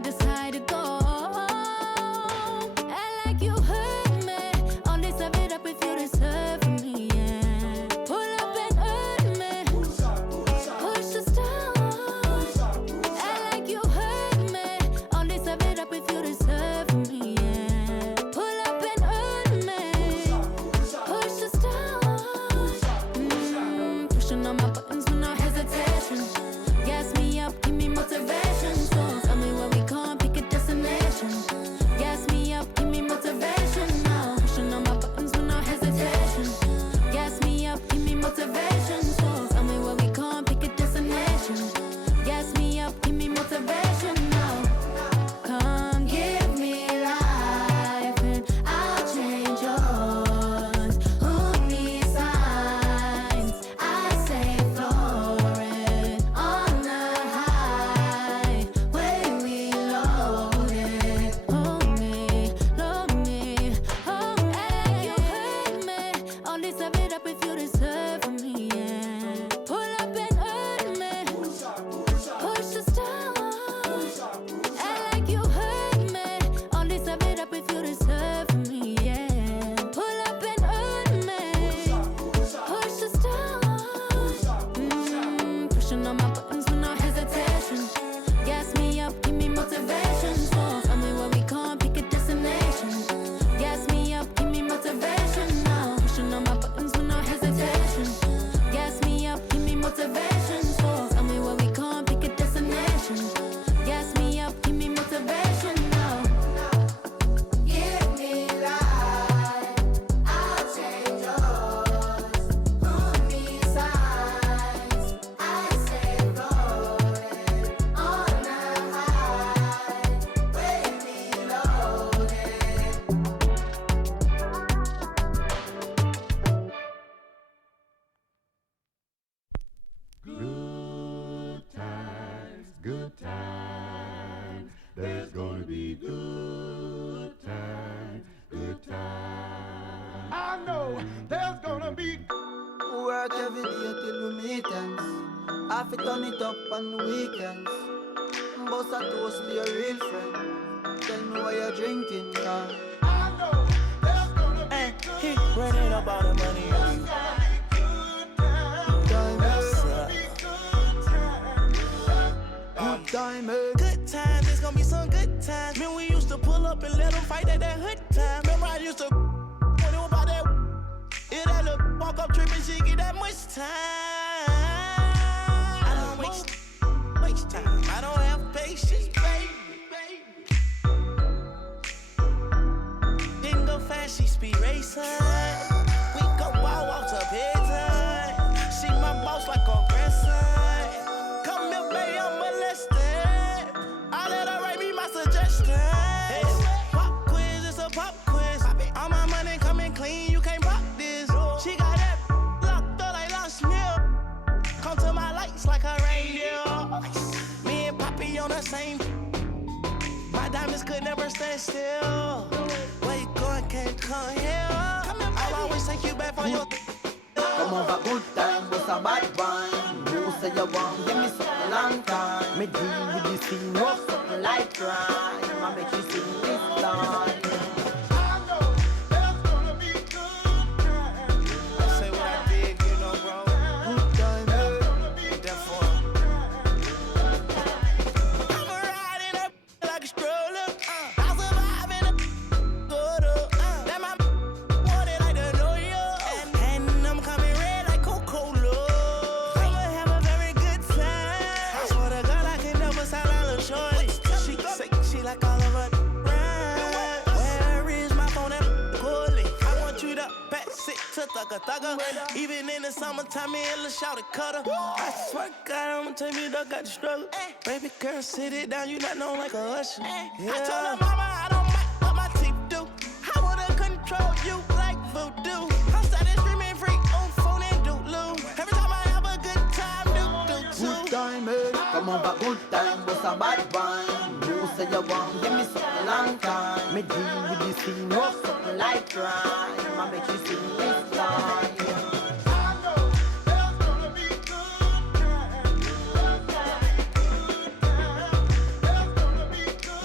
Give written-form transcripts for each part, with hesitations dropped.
I decide to go. Act like you heard me. Only serve it up if you deserve from me, yeah. Pull up and hurt me. Push the start. Act like you heard me. Only serve it up if you deserve from me, yeah. Pull up and hurt me. Push the start. Pushing on my buttons with no hesitation. Gas me up, give me motivation. So tell me where we come, pick a destination. Gas me up, give me motivation now. Pushing on my buttons with no hesitation. Gas me up, give me motivation. So tell me where we come, pick a destination. Gas me up, give me motivation now. Come give me life and I'll change yours. Who needs signs? I say florid on the highway we loaded. Hold me, love me, hold me. You hurt me. Only serve it up if you deserve from me, yeah. Pull up and hurt me. Push the start. Act like you hurt me. Only serve it up if you deserve from me, yeah. Pull up and hurt me. Push the start. Pushing on my buttons with no hesitation. Gas me up, give me motivation. So tell me where we come, pick a destination. Gas me up, give me motivation now. Pushing on my buttons with no hesitation. Gas me up, give me motivation. So tell me where we come, pick a destination. Gas me up, give me motivation now. Give me life, I'll change yours. Who needs signs? I say floating on the highway we loaded. Good times, there's gonna be good times, good times. I know there's gonna be Work every day till we meet ends. Have to turn it up on the weekends. Bust a toast to your real friend. Tell me why you're drinking, car. I know there's gonna be good He running up all the money on you. Diamond. Good times, it's gonna be some good times. Man, we used to pull up and let them fight at that hood time. Remember I used to when it was about that. It had a walk up trip and she get that much time. I don't waste time. I don't have patience, baby. Didn't go fast, she speed racing. We go wild walks up here time. She my boss like on Crescent. Come here, baby, I'm molested. I let her write me my suggestions. Pop quiz, it's a pop quiz. All my money coming clean, you can't rock this. She got that locked up like lost meal. Come to my lights like a reindeer. Me and Poppy on the same. My diamonds could never stand still. Where you going, can't come here. I'll always take you back for your. Come over, good time, what's a bad wine? You say you want, give me something long time. Me deal with this thing, what's something like crime? I make you sing this line. I know there's gonna be good times. Say what I did, you know, bro. Good time, There's gonna be Therefore, I'm riding up like a stroller. I survive in a good up. That my wanted like the New York. And I'm coming red like Coca-Cola. I'ma have a very good time. I swear to God, I can never silence a shorty. She say she like all of her rhymes. Where is my phone and coolie? I want you to pass it to thugger. Even in the summertime, me and Lil' Shawty cutter. I swear to God, I'ma take me dog got the struggle. Baby girl, sit it down, you not known like a usher. Yeah. I told her mama I don't mind what my teeth do. I wanna control you like voodoo. I'm starting streaming free on phone and doodloo. Every time I have a good time, do good time, come over, good time, what's a bad wine? You say you want, give me something long time. Me deal with this thing, what's something like crime? I make you sing this line. I know there's gonna be good times. There's gonna be good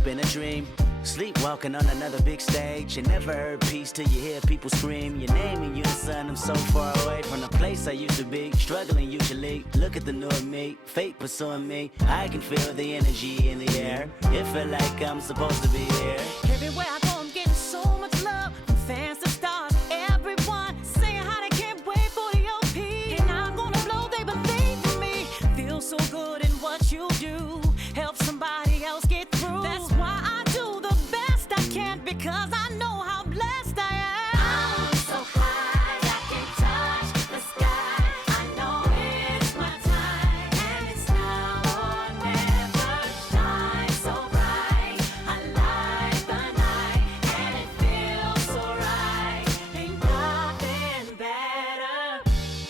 up in a dream. Sleepwalking on another big stage. You never heard peace till you hear people scream your name in unison. I'm so far away from the place I used to be. Struggling usually. Look at the new me. Fate pursuing me. I can feel the energy in the air. It feel like I'm supposed to be here. Everywhere I go, I'm getting so much love from fans to stars. Everyone saying how they can't wait for the OP. And I'm gonna blow, they believe in me. Feel so good in what you do. Help somebody else get through. That's why I do the best I can, because I know how blessed I am. I'm so high, I can touch the sky. I know it's my time, and it's now or never. Shine so bright, I light the night, and it feels so right. Ain't nothing better.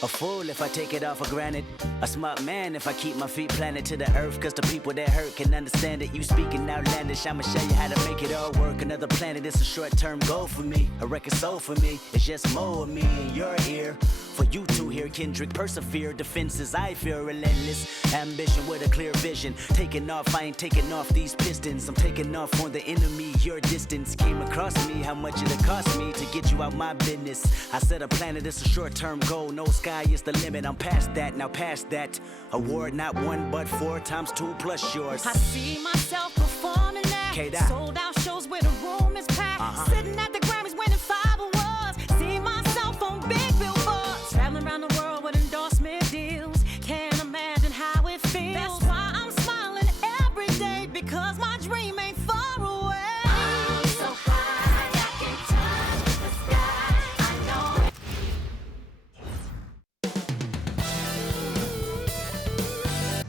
A fool if I take it all for granted. A smart man if I keep my feet planted to the earth. Cause the people that hurt can understand it. You speaking outlandish, I'ma show you how to make it all work. Another planet, it's a short-term goal for me. A record soul for me, it's just more of me in your ear. For you to hear Kendrick persevere. Defenses, I feel relentless. Ambition with a clear vision. Taking off, I ain't taking off these pistons. I'm taking off on the enemy. Your distance came across me. How much it'll cost me to get you out my business. I said a planet, it's a short-term goal. No sky is the limit. I'm past that, now past that. Award not 1 but 4 times 2 plus yours. I see myself performing now. K-Dot. Sold out shows where the room is packed. Sitting at the Grammys winning 5 awards. See myself on big billboards. Traveling around the world with endorsement deals. Can't imagine how it feels. That's why I'm smiling every day, because my dream ain't far away. I'm so high, I can touch the sky. I know it.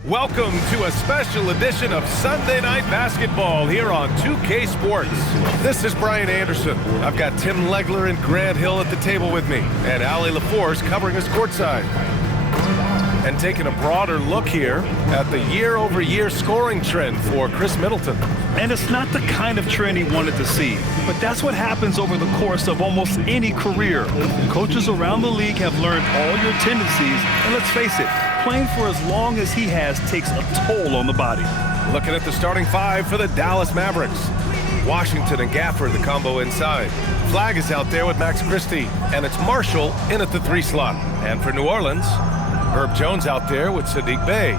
Welcome to a special edition of Sunday Night Basketball here on 2K Sports. This is Brian Anderson. I've got Tim Legler and Grant Hill at the table with me, and Allie LaForce covering us courtside. And taking a broader look here at the year-over-year scoring trend for Chris Middleton. And it's not the kind of trend he wanted to see, but that's what happens over the course of almost any career. Coaches around the league have learned all your tendencies, and let's face it, playing for as long as he has takes a toll on the body. Looking at the starting 5 for the Dallas Mavericks. Washington and Gafford, the combo inside. Flagg is out there with Max Christie, and it's Marshall in at the 3 slot. And for New Orleans, Herb Jones out there with Sadiq Bey.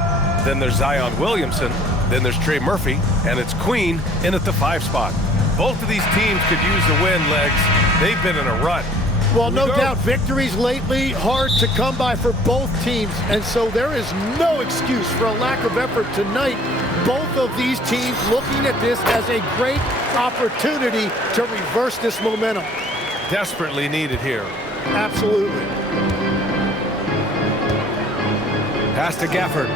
Then there's Zion Williamson. Then there's Trey Murphy, and it's Queen in at the 5 spot. Both of these teams could use a win, Legs. They've been in a rut. Well, no doubt victories lately hard to come by for both teams, and so there is no excuse for a lack of effort tonight. Both of these teams looking at this as a great opportunity to reverse this momentum. Desperately needed here. Absolutely. Pass to Gafford.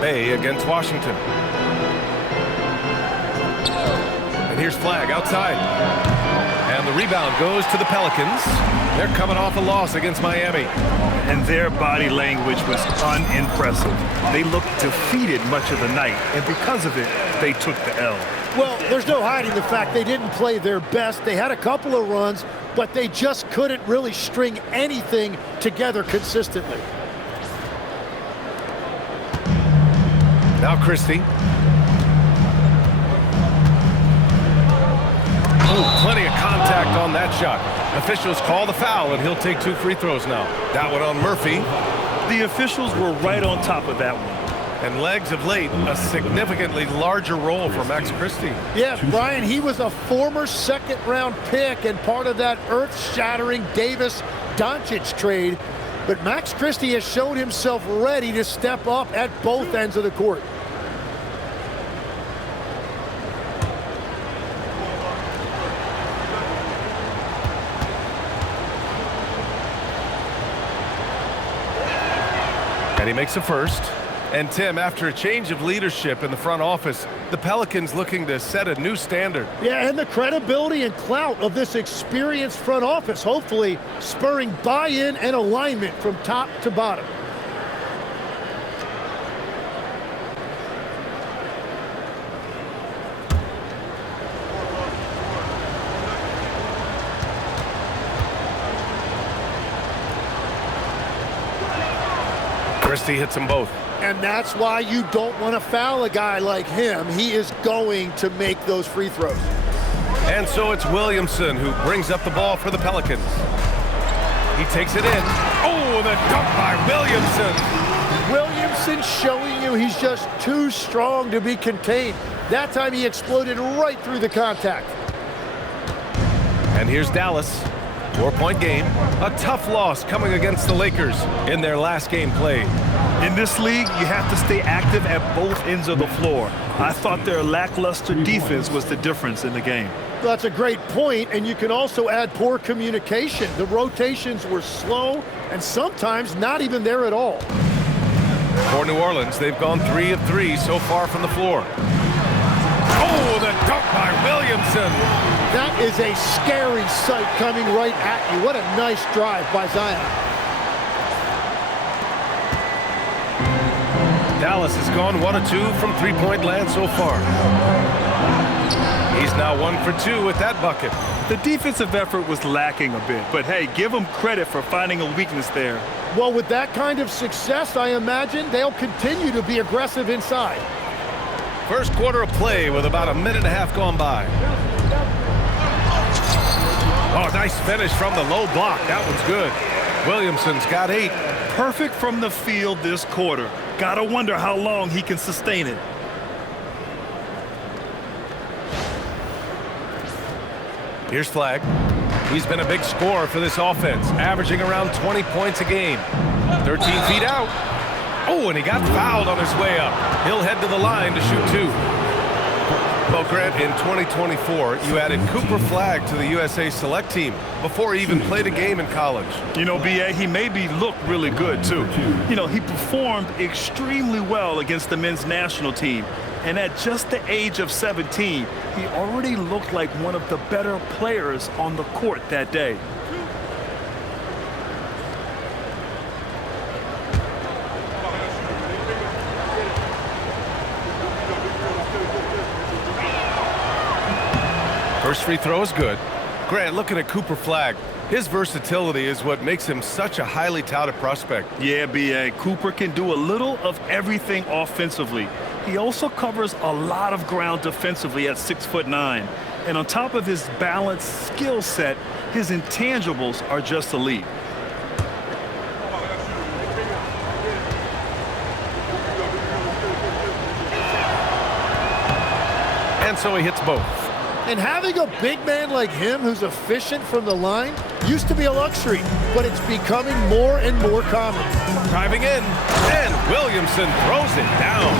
Bey against Washington. And here's Flagg outside. And the rebound goes to the Pelicans. They're coming off a loss against Miami. And their body language was unimpressive. They looked defeated much of the night, and because of it, they took the L. Well, there's no hiding the fact they didn't play their best. They had a couple of runs, but they just couldn't really string anything together consistently. Now Christie. Oh, plenty of contact on that shot. Officials call the foul, and he'll take 2 free throws now. That one on Murphy. The officials were right on top of that one. And Legs of late, a significantly larger role for Max Christie. Yeah, Brian, he was a former second-round pick and part of that earth-shattering Davis-Doncic trade. But Max Christie has shown himself ready to step up at both ends of the court. And he makes a first. And Tim, after a change of leadership in the front office, the Pelicans looking to set a new standard. Yeah, and the credibility and clout of this experienced front office, hopefully spurring buy-in and alignment from top to bottom. Christie hits them both. And that's why you don't want to foul a guy like him. He is going to make those free throws. And so it's Williamson who brings up the ball for the Pelicans. He takes it in. Oh, the dunk by Williamson. Williamson showing you he's just too strong to be contained. That time he exploded right through the contact. And here's Dallas. 4-point game. A tough loss coming against the Lakers in their last game played. In this league, you have to stay active at both ends of the floor. I thought their lackluster defense was the difference in the game. That's a great point, and you can also add poor communication. The rotations were slow and sometimes not even there at all. For New Orleans, they've gone 3 of 3 so far from the floor. Oh, the dunk by Williamson. That is a scary sight coming right at you. What a nice drive by Zion. Dallas has gone 1 of 2 from three-point land so far. He's now 1 for 2 with that bucket. The defensive effort was lacking a bit, but hey, give them credit for finding a weakness there. Well, with that kind of success, I imagine they'll continue to be aggressive inside. First quarter of play with about a minute and a half gone by. Oh, nice finish from the low block. That one's good. Williamson's got 8. Perfect from the field this quarter. Gotta wonder how long he can sustain it. Here's Flagg. He's been a big scorer for this offense, averaging around 20 points a game. 13 feet out. Oh, and he got fouled on his way up. He'll head to the line to shoot 2. Well, Grant, in 2024, you added Cooper Flagg to the USA Select team before he even played a game in college. You know, B.A., he maybe looked really good, too. You know, he performed extremely well against the men's national team. And at just the age of 17, he already looked like one of the better players on the court that day. First free throw is good. Grant, looking at Cooper Flagg, his versatility is what makes him such a highly touted prospect. Yeah, B.A., Cooper can do a little of everything offensively. He also covers a lot of ground defensively at 6'9". And on top of his balanced skill set, his intangibles are just elite. And so he hits both. And having a big man like him who's efficient from the line used to be a luxury, but it's becoming more and more common. Driving in, and Williamson throws it down.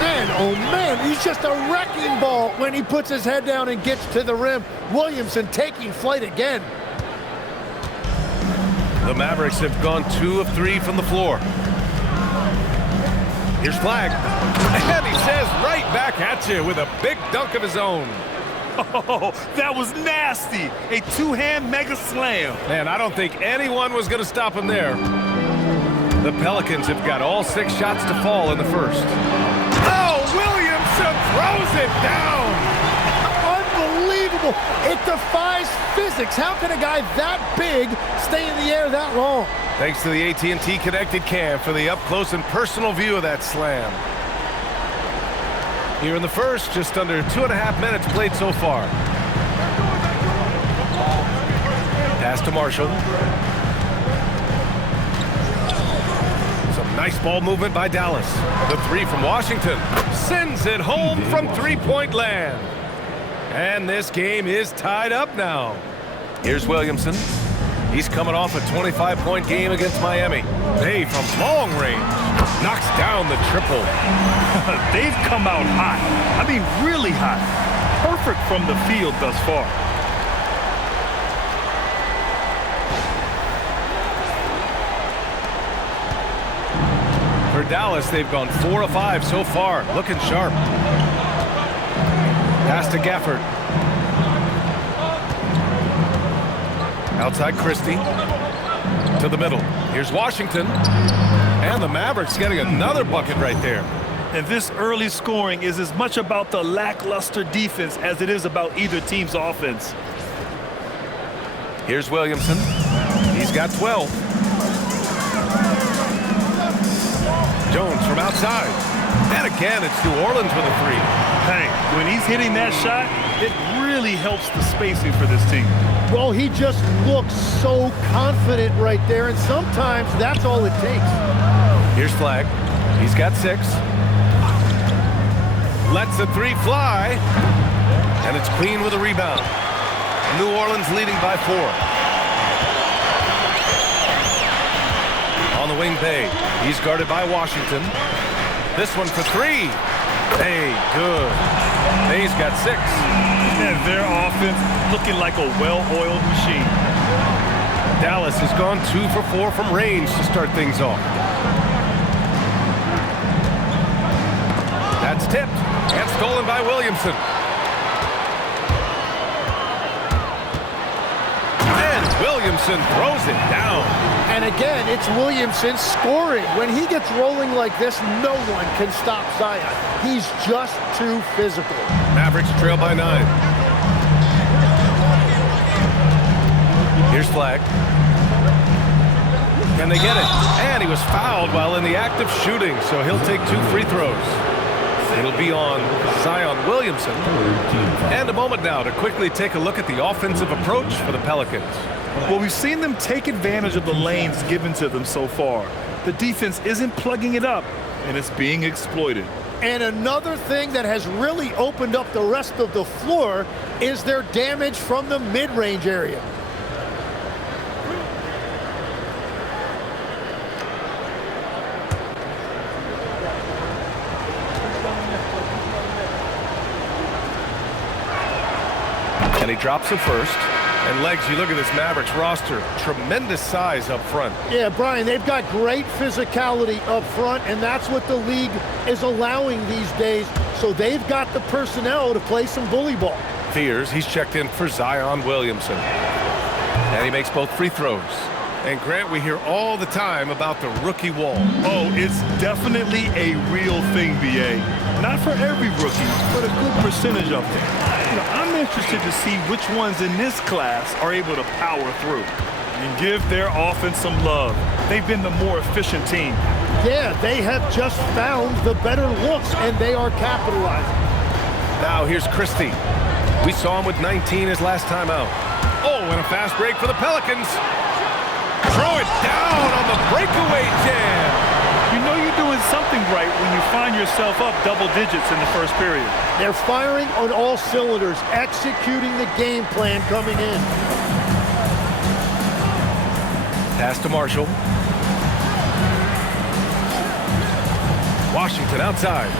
Man, oh man, he's just a wrecking ball when he puts his head down and gets to the rim. Williamson taking flight again. The Mavericks have gone 2 of 3 from the floor. Here's Flagg, and he says right back at you with a big dunk of his own. Oh, that was nasty. A two-hand mega slam. Man, I don't think anyone was going to stop him there. The Pelicans have got all 6 shots to fall in the first. Oh, Williamson throws it down. Unbelievable. It defies physics. How can a guy that big stay in the air that long? Thanks to the AT&T Connected Cam for the up-close and personal view of that slam. Here in the first, just under 2.5 minutes played so far. Pass to Marshall. Some nice ball movement by Dallas. The 3 from Washington sends it home from three-point land. And this game is tied up now. Here's Williamson. He's coming off a 25-point game against Miami. They, from long range, knocks down the triple. They've come out hot. I mean, really hot. Perfect from the field thus far. For Dallas, they've gone 4 of 5 so far. Looking sharp. Pass to Gafford. Outside Christie. To the middle. Here's Washington. And the Mavericks getting another bucket right there. And this early scoring is as much about the lackluster defense as it is about either team's offense. Here's Williamson. He's got 12. Jones from outside. And again, it's New Orleans with a three. Hey, when he's hitting that shot, it really helps the spacing for this team. Well, he just looks so confident right there, and sometimes that's all it takes. Here's Flagg. He's got 6. Lets the three fly. And it's clean with a rebound. New Orleans leading by 4. On the wing, Bay. He's guarded by Washington. This one for 3. Hey, good. Bay's got 6. And their offense looking like a well-oiled machine. Dallas has gone 2 for 4 from range to start things off. That's tipped and stolen by Williamson. And Williamson throws it down. And again, it's Williamson scoring. When he gets rolling like this, no one can stop Zion. He's just too physical. Mavericks trail by 9. Here's Flagg. Can they get it? And he was fouled while in the act of shooting, so he'll take 2 free throws. It'll be on Zion Williamson. And a moment now to quickly take a look at the offensive approach for the Pelicans. Well, we've seen them take advantage of the lanes given to them so far. The defense isn't plugging it up, and it's being exploited. And another thing that has really opened up the rest of the floor is their damage from the mid-range area. And he drops it first. And Legs, you look at this Mavericks roster, tremendous size up front. Yeah, Brian, they've got great physicality up front, and that's what the league is allowing these days. So they've got the personnel to play some bully ball. Fears, he's checked in for Zion Williamson. And he makes both free throws. And Grant, we hear all the time about the rookie wall. Oh, it's definitely a real thing, BA. Not for every rookie, but a good percentage of them. You know, I'm interested to see which ones in this class are able to power through and give their offense some love. They've been the more efficient team. Yeah, they have just found the better looks, and they are capitalizing. Now here's Christie. We saw him with 19 his last time out. Oh, and a fast break for the Pelicans. Throw it down on the breakaway jam. You know you're doing something right when you find yourself up double digits in the first period. They're firing on all cylinders, executing the game plan coming in. Pass to Marshall. Washington outside.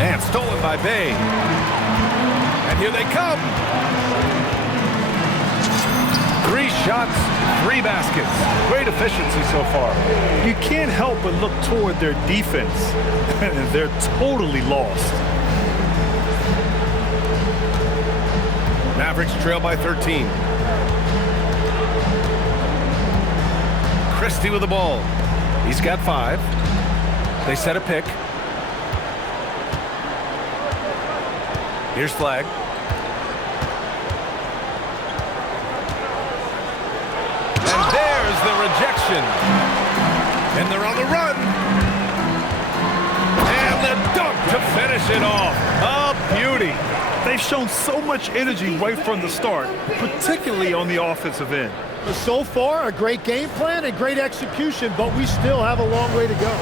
And stolen by Bay. And here they come. 3 shots, 3 baskets. Great efficiency so far. You can't help but look toward their defense. They're totally lost. Mavericks trail by 13. Christie with the ball. He's got 5. They set a pick. Here's Flagg. And there's the rejection. And they're on the run. And the dunk to finish it off. A beauty. They've shown so much energy right from the start, particularly on the offensive end. So far, a great game plan and great execution, but we still have a long way to go.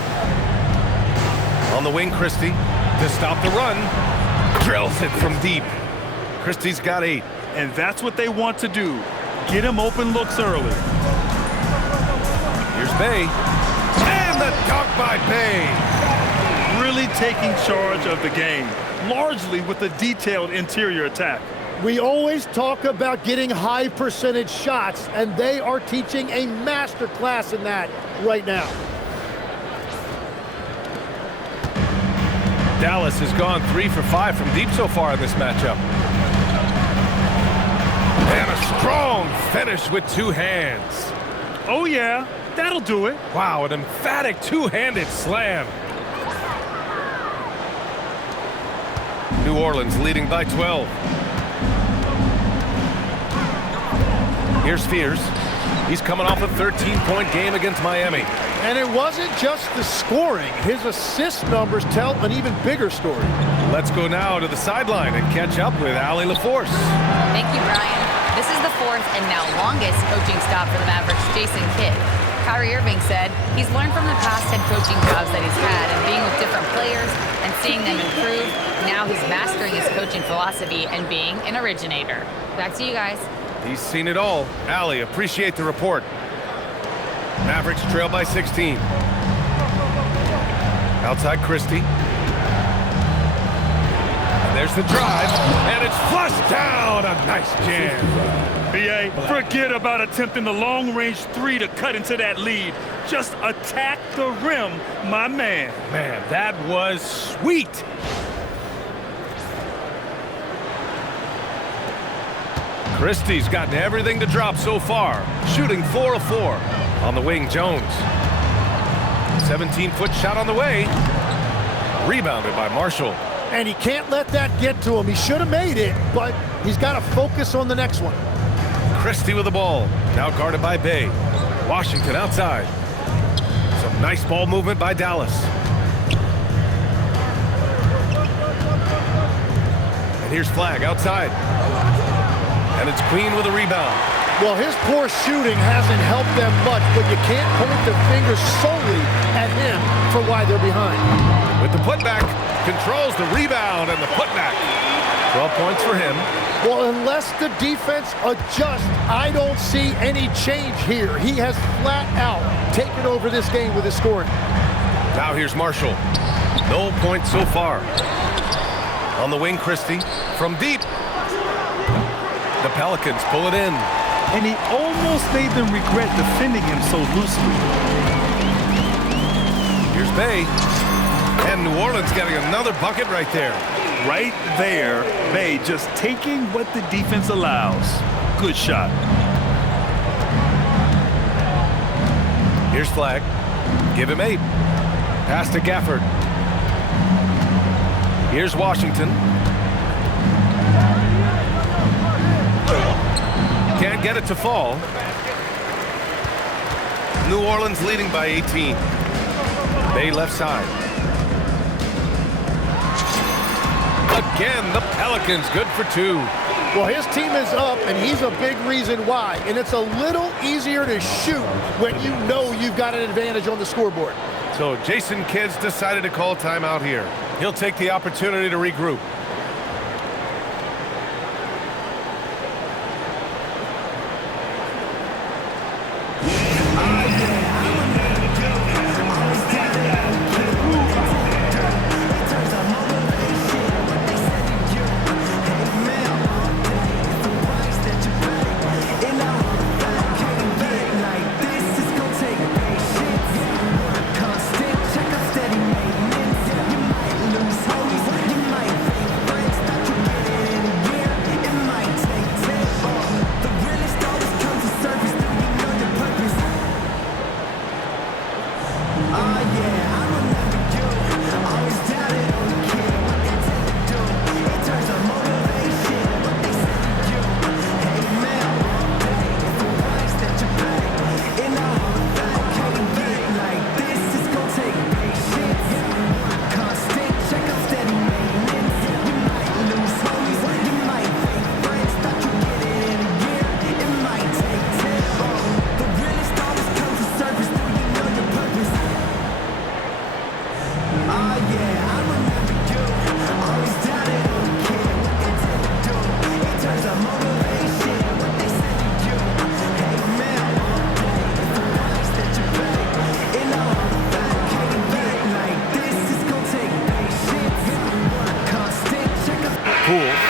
On the wing, Christie to stop the run. Drills it from deep. Christie's got 8. And that's what they want to do. Get him open looks early. Here's Bay. And the dunk by Bay. Really taking charge of the game, largely with a detailed interior attack. We always talk about getting high percentage shots, and they are teaching a master class in that right now. Dallas has gone 3 for 5 from deep so far in this matchup. And a strong finish with 2 hands. Oh yeah, that'll do it. Wow, an emphatic 2-handed slam. New Orleans leading by 12. Here's Fears. He's coming off a 13-point game against Miami. And it wasn't just the scoring. His assist numbers tell an even bigger story. Let's go now to the sideline and catch up with Allie LaForce. Thank you, Brian. This is the fourth and now longest coaching stop for the Mavericks' Jason Kidd. Kyrie Irving said he's learned from the past head coaching jobs that he's had and being with different players and seeing them improve. Now he's mastering his coaching philosophy and being an originator. Back to you guys. He's seen it all. Allie, appreciate the report. Mavericks trail by 16. Outside Christie. And there's the drive, and it's flushed down. A nice jam. BA, forget about attempting the long-range three to cut into that lead. Just attack the rim, my man. Man, that was sweet. Christie's gotten everything to drop so far, shooting 4 of 4. On the wing, Jones. 17-foot shot on the way. Rebounded by Marshall. And he can't let that get to him. He should have made it, but he's got to focus on the next one. Christie with the ball. Now guarded by Bay. Washington outside. Some nice ball movement by Dallas. And here's Flagg outside. And it's Queen with a rebound. Well, his poor shooting hasn't helped them much, but you can't point the finger solely at him for why they're behind. With the putback, controls the rebound and the putback. 12 points for him. Well, unless the defense adjusts, I don't see any change here. He has flat out taken over this game with his scoring. Now here's Marshall. No points so far. On the wing, Christie. From deep. The Pelicans pull it in. And he almost made them regret defending him so loosely. Here's Bay. And New Orleans getting another bucket right there. Right there, Bay just taking what the defense allows. Good shot. Here's Flagg. Give him 8. Pass to Gafford. Here's Washington. Can't get it to fall. New Orleans leading by 18. Bay left side. Again, the Pelicans good for 2. Well, his team is up, and he's a big reason why. And it's a little easier to shoot when you know you've got an advantage on the scoreboard. So Jason Kidd's decided to call timeout here. He'll take the opportunity to regroup.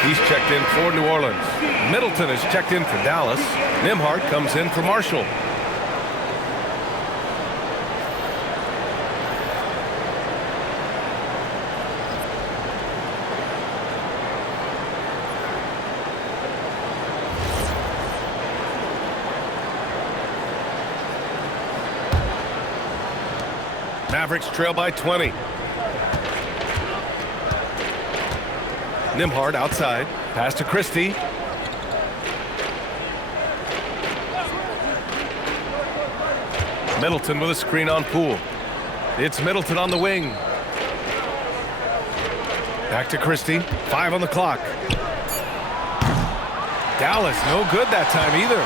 He's checked in for New Orleans. Middleton is checked in for Dallas. Nembhard comes in for Marshall. Mavericks trail by 20. Nembhard outside. Pass to Christie. Middleton with a screen on Poole. It's Middleton on the wing. Back to Christie. 5 on the clock. Dallas, no good that time either.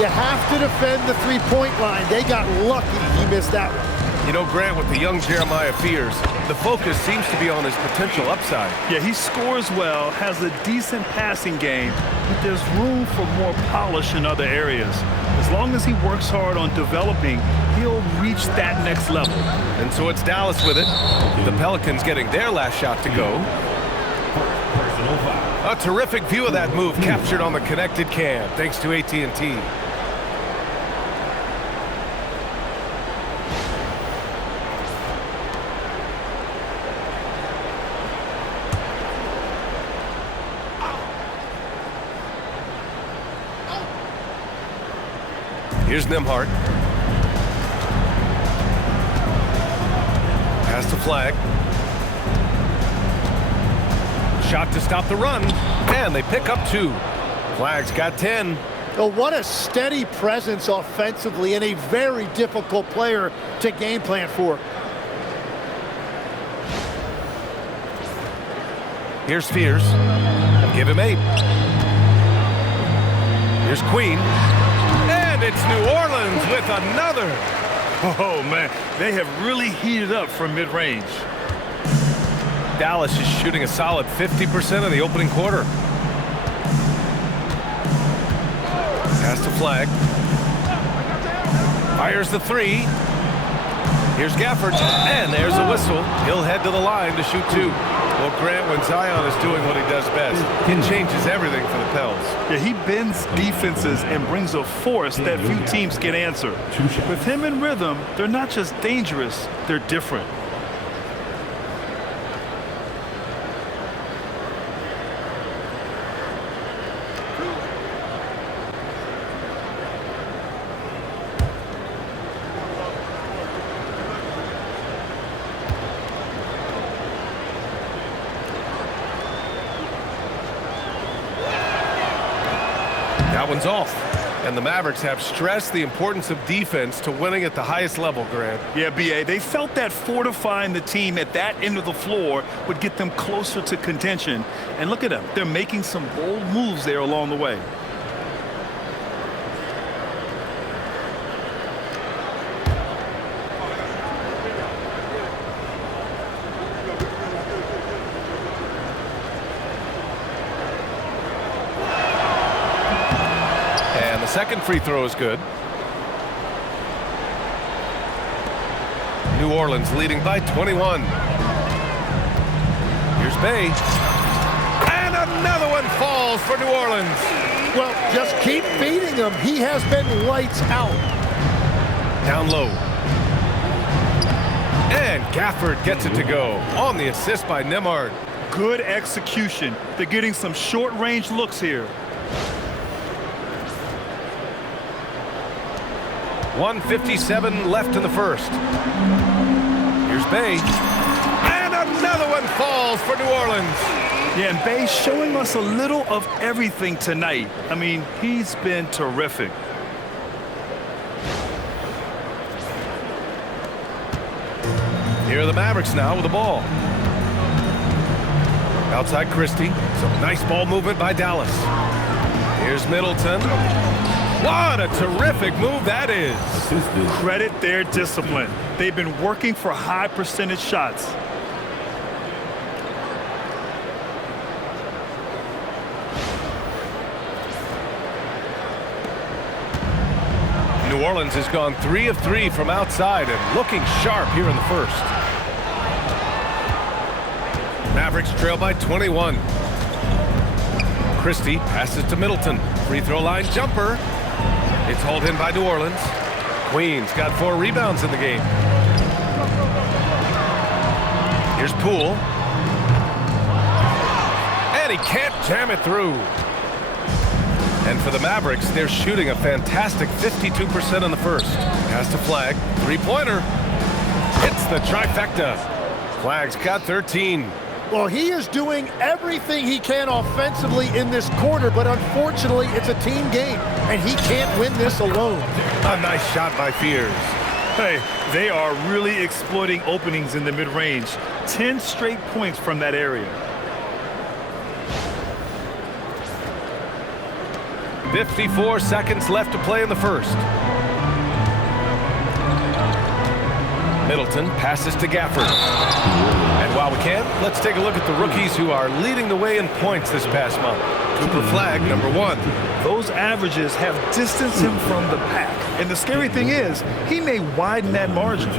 You have to defend the three-point line. They got lucky he missed that one. You know, Grant, with the young Jeremiah Fears, the focus seems to be on his potential upside. Yeah, he scores well, has a decent passing game, but there's room for more polish in other areas. As long as he works hard on developing, he'll reach that next level. And so it's Dallas with it. The Pelicans getting their last shot to go. A terrific view of that move captured on the connected cam, thanks to AT&T. Here's Nembhard. Pass to Flagg. Shot to stop the run, and they pick up 2. Flagg's got 10. Oh, what a steady presence offensively and a very difficult player to game plan for. Here's Fears. Give him 8. Here's Queen. And it's New Orleans with another. Oh, man, they have really heated up from mid-range. Dallas is shooting a solid 50% of the opening quarter. Pass to Flagg. Fires the 3. Here's Gafford. And there's a whistle. He'll head to the line to shoot 2. Well, Grant, when Zion is doing what he does best, it changes everything for the Pels. Yeah, he bends defenses and brings a force that few teams can answer. With him in rhythm, they're not just dangerous, they're different. That one's off. And the Mavericks have stressed the importance of defense to winning at the highest level, Grant. Yeah, B.A., they felt that fortifying the team at that end of the floor would get them closer to contention. And look at them. They're making some bold moves there along the way. Second free throw is good. New Orleans leading by 21. Here's Bay. And another one falls for New Orleans. Well, just keep feeding him. He has been lights out. Down low. And Gafford gets it to go on the assist by Nembhard. Good execution. They're getting some short-range looks here. 1:57 left in the first. Here's Bay. And another one falls for New Orleans. Yeah, and Bay's showing us a little of everything tonight. I mean, he's been terrific. Here are the Mavericks now with the ball. Outside Christie. Some nice ball movement by Dallas. Here's Middleton. What a terrific move that is. Credit their discipline. They've been working for high percentage shots. New Orleans has gone 3 of 3 from outside and looking sharp here in the first. Mavericks trail by 21. Christie passes to Middleton. Free throw line jumper. It's hauled in by New Orleans. Queen's got 4 rebounds in the game. Here's Poole. And he can't jam it through. And for the Mavericks, they're shooting a fantastic 52% in the first. Pass to Flagg. Three-pointer. Hits the trifecta. Flagg's got 13. Well, he is doing everything he can offensively in this quarter, but unfortunately, it's a team game, and he can't win this alone. A nice shot by Fears. Hey, they are really exploiting openings in the mid-range. 10 straight points from that area. 54 seconds left to play in the first. Middleton passes to Gafford. And while we can, let's take a look at the rookies who are leading the way in points this past month. Cooper Flagg, number 1. Those averages have distanced him from the pack. And the scary thing is, he may widen that margin.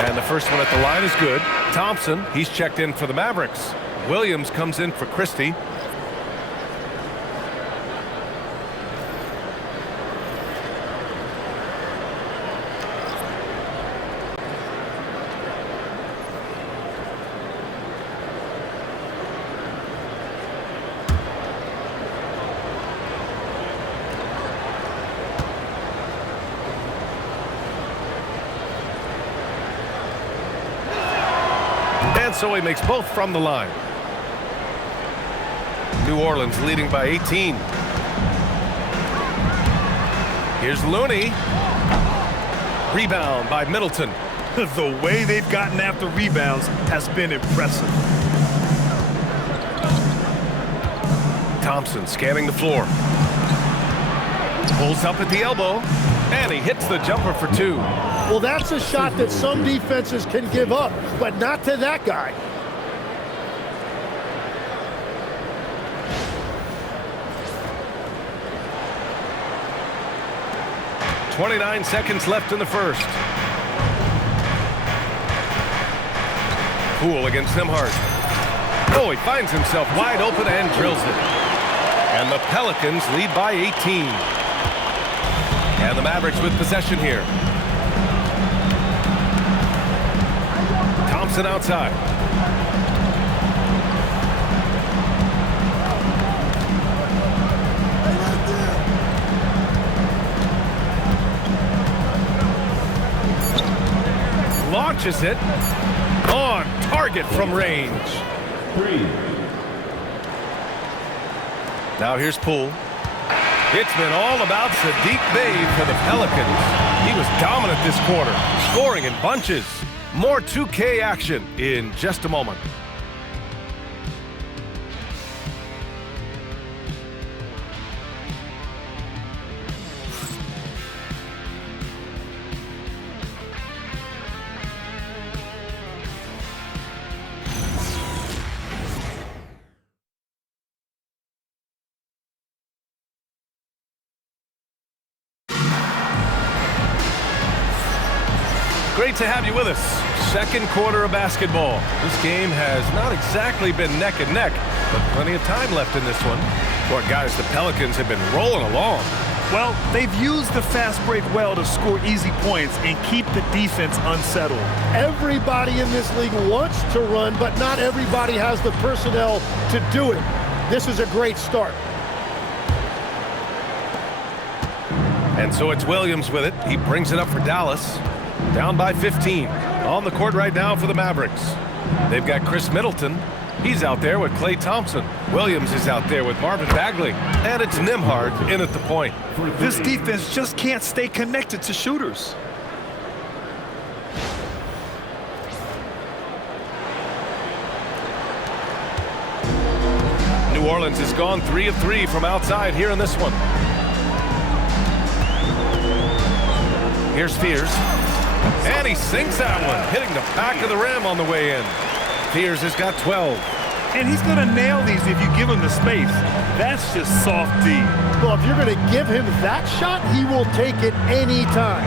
And the first one at the line is good. Thompson, he's checked in for the Mavericks. Williams comes in for Christie. And so he makes both from the line. New Orleans leading by 18. Here's Looney. Rebound by Middleton. The way they've gotten after rebounds has been impressive. Thompson scanning the floor. Pulls up at the elbow. And he hits the jumper for 2. Well, that's a shot that some defenses can give up, but not to that guy. .29 seconds left in the first. Poole against Nembhard. Oh, he finds himself wide open and drills it. And the Pelicans lead by 18. And the Mavericks with possession here. Thompson outside. Launches it. On target from range. 3. Now here's Poole. It's been all about Saddiq Bey for the Pelicans. He was dominant this quarter, scoring in bunches. More 2K action in just a moment. Great to have you with us. Second quarter of basketball. This game has not exactly been neck and neck, but plenty of time left in this one. Boy, guys, the Pelicans have been rolling along. Well, they've used the fast break well to score easy points and keep the defense unsettled. Everybody in this league wants to run, but not everybody has the personnel to do it. This is a great start. And so it's Williams with it. He brings it up for Dallas. Down by 15. On the court right now for the Mavericks. They've got Chris Middleton. He's out there with Klay Thompson. Williams is out there with Marvin Bagley. And it's Nembhard in at the point. This defense just can't stay connected to shooters. New Orleans has gone 3 of 3 from outside here in this one. Here's Fears. And he sinks that one, hitting the back of the rim on the way in. Fears has got 12. And he's going to nail these if you give him the space. That's just soft D. Well, if you're going to give him that shot, he will take it any time.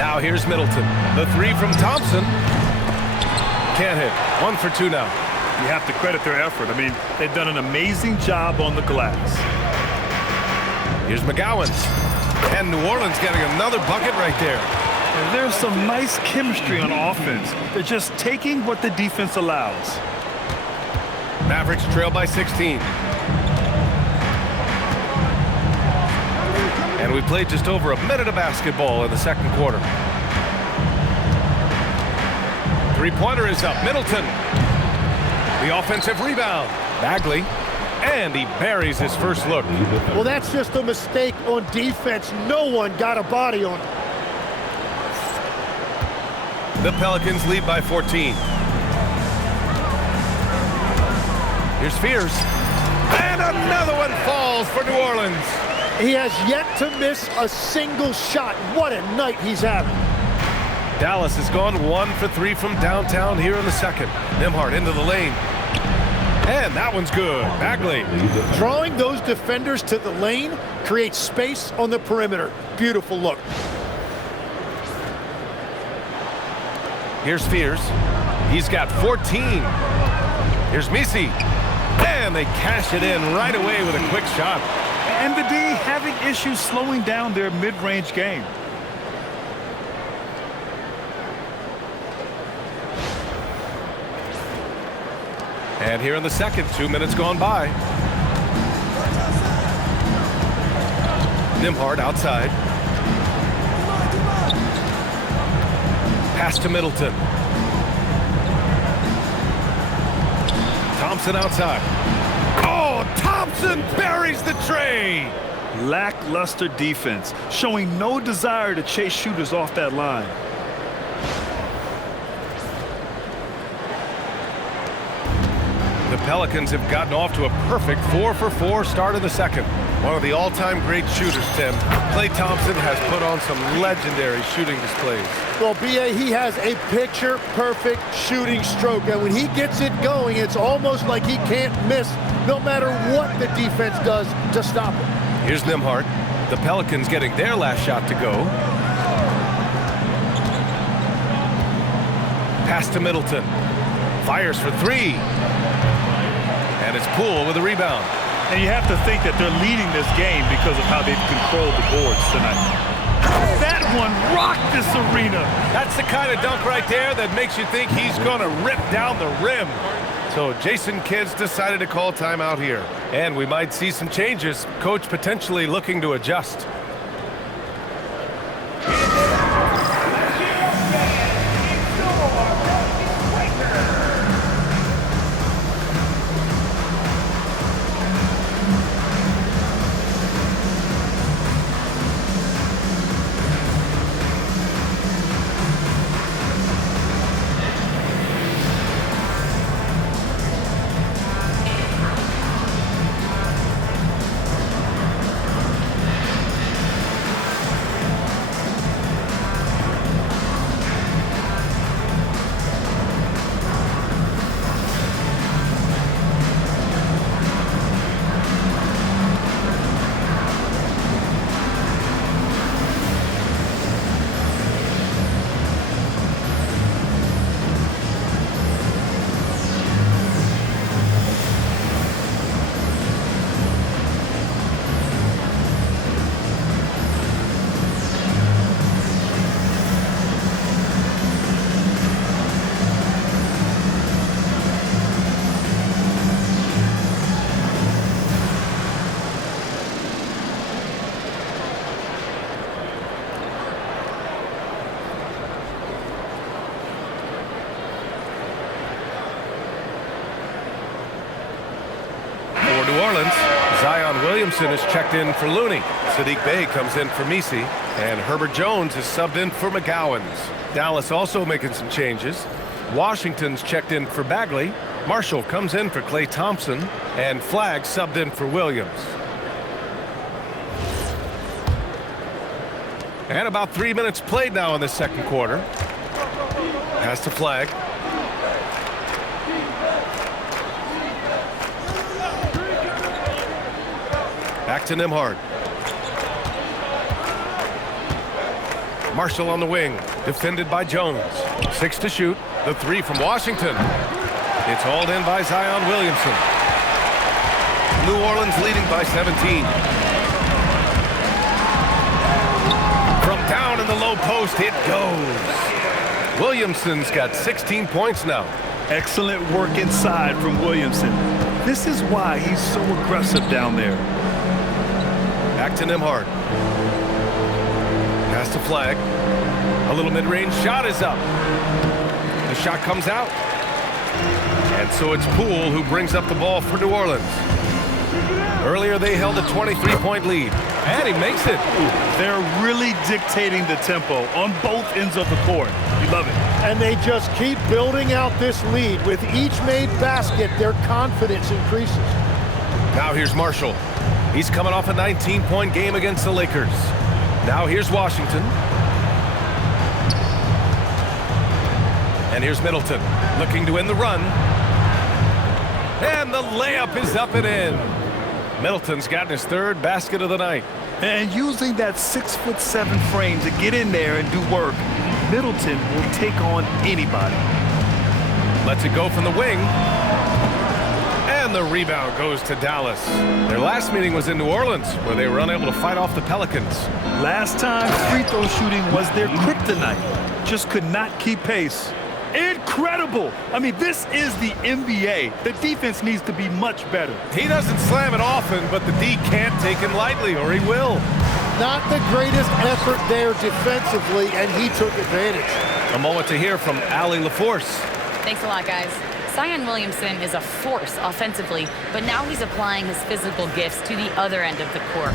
Now here's Middleton. The 3 from Thompson. Can't hit. 1 for 2 now. You have to credit their effort. I mean, they've done an amazing job on the glass. Here's McGowan. And New Orleans getting another bucket right there. And there's some nice chemistry on offense. They're just taking what the defense allows. Mavericks trail by 16. And we played just over a minute of basketball in the second quarter. Three-pointer is up. Middleton. The offensive rebound. Bagley. And he buries his first look. Well, that's just a mistake on defense. No one got a body on it. The Pelicans lead by 14. Here's Fears. And another one falls for New Orleans. He has yet to miss a single shot. What a night he's having. Dallas has gone 1 for 3 from downtown here in the second. Nembhard into the lane. And that one's good. Bagley. Drawing those defenders to the lane creates space on the perimeter. Beautiful look. Here's Fears. He's got 14. Here's Misi. And they cash it in right away with a quick shot. And the D having issues slowing down their mid-range game. And here in the second, 2 minutes gone by. Nembhard outside. Pass to Middleton. Thompson outside. Oh, Thompson buries the tray. Lackluster defense, showing no desire to chase shooters off that line. The Pelicans have gotten off to a perfect 4 for 4 start in the second. One of the all-time great shooters, Tim. Klay Thompson has put on some legendary shooting displays. Well, B.A., he has a picture-perfect shooting stroke, and when he gets it going, it's almost like he can't miss no matter what the defense does to stop him. Here's Nembhard. The Pelicans getting their last shot to go. Pass to Middleton. Fires for 3. And it's Poole with a rebound. And you have to think that they're leading this game because of how they've controlled the boards tonight. That one rocked this arena. That's the kind of dunk right there that makes you think he's going to rip down the rim. So Jason Kidd's decided to call timeout here. And we might see some changes. Coach potentially looking to adjust. For New Orleans, Zion Williamson is checked in for Looney. Sadiq Bey comes in for Misi. And Herbert Jones is subbed in for McGowans. Dallas also making some changes. Washington's checked in for Bagley. Marshall comes in for Klay Thompson. And Flagg subbed in for Williams. And about 3 minutes played now in the second quarter. Pass to Flagg. Back to Nembhard. Marshall on the wing, defended by Jones. 6 to shoot. The 3 from Washington. It's hauled in by Zion Williamson. New Orleans leading by 17. From down in the low post. post, it goes. Williamson's got 16 points now. Excellent work inside from Williamson. This is why he's so aggressive down there. Back to Nembhard. Pass to Flagg. A little mid-range shot is up. The shot comes out. And so it's Poole who brings up the ball for New Orleans. Earlier they held a 23-point lead. And he makes it. They're really dictating the tempo on both ends of the court. You love it. And they just keep building out this lead. With each made basket, their confidence increases. Now here's Marshall. He's coming off a 19-point game against the Lakers. Now here's Washington. And here's Middleton looking to win the run. And the layup is up and in. Middleton's gotten his third basket of the night. And using that 6'7" frame to get in there and do work, Middleton will take on anybody. Lets it go from the wing. And the rebound goes to Dallas. Their last meeting was in New Orleans, where they were unable to fight off the Pelicans. Last time, free throw shooting was their kryptonite. Just could not keep pace. Incredible! I mean, this is the NBA. The defense needs to be much better. He doesn't slam it often, but the D can't take him lightly, or he will. Not the greatest effort there defensively, and he took advantage. A moment to hear from Allie LaForce. Thanks a lot, guys. Zion Williamson is a force offensively, but now he's applying his physical gifts to the other end of the court.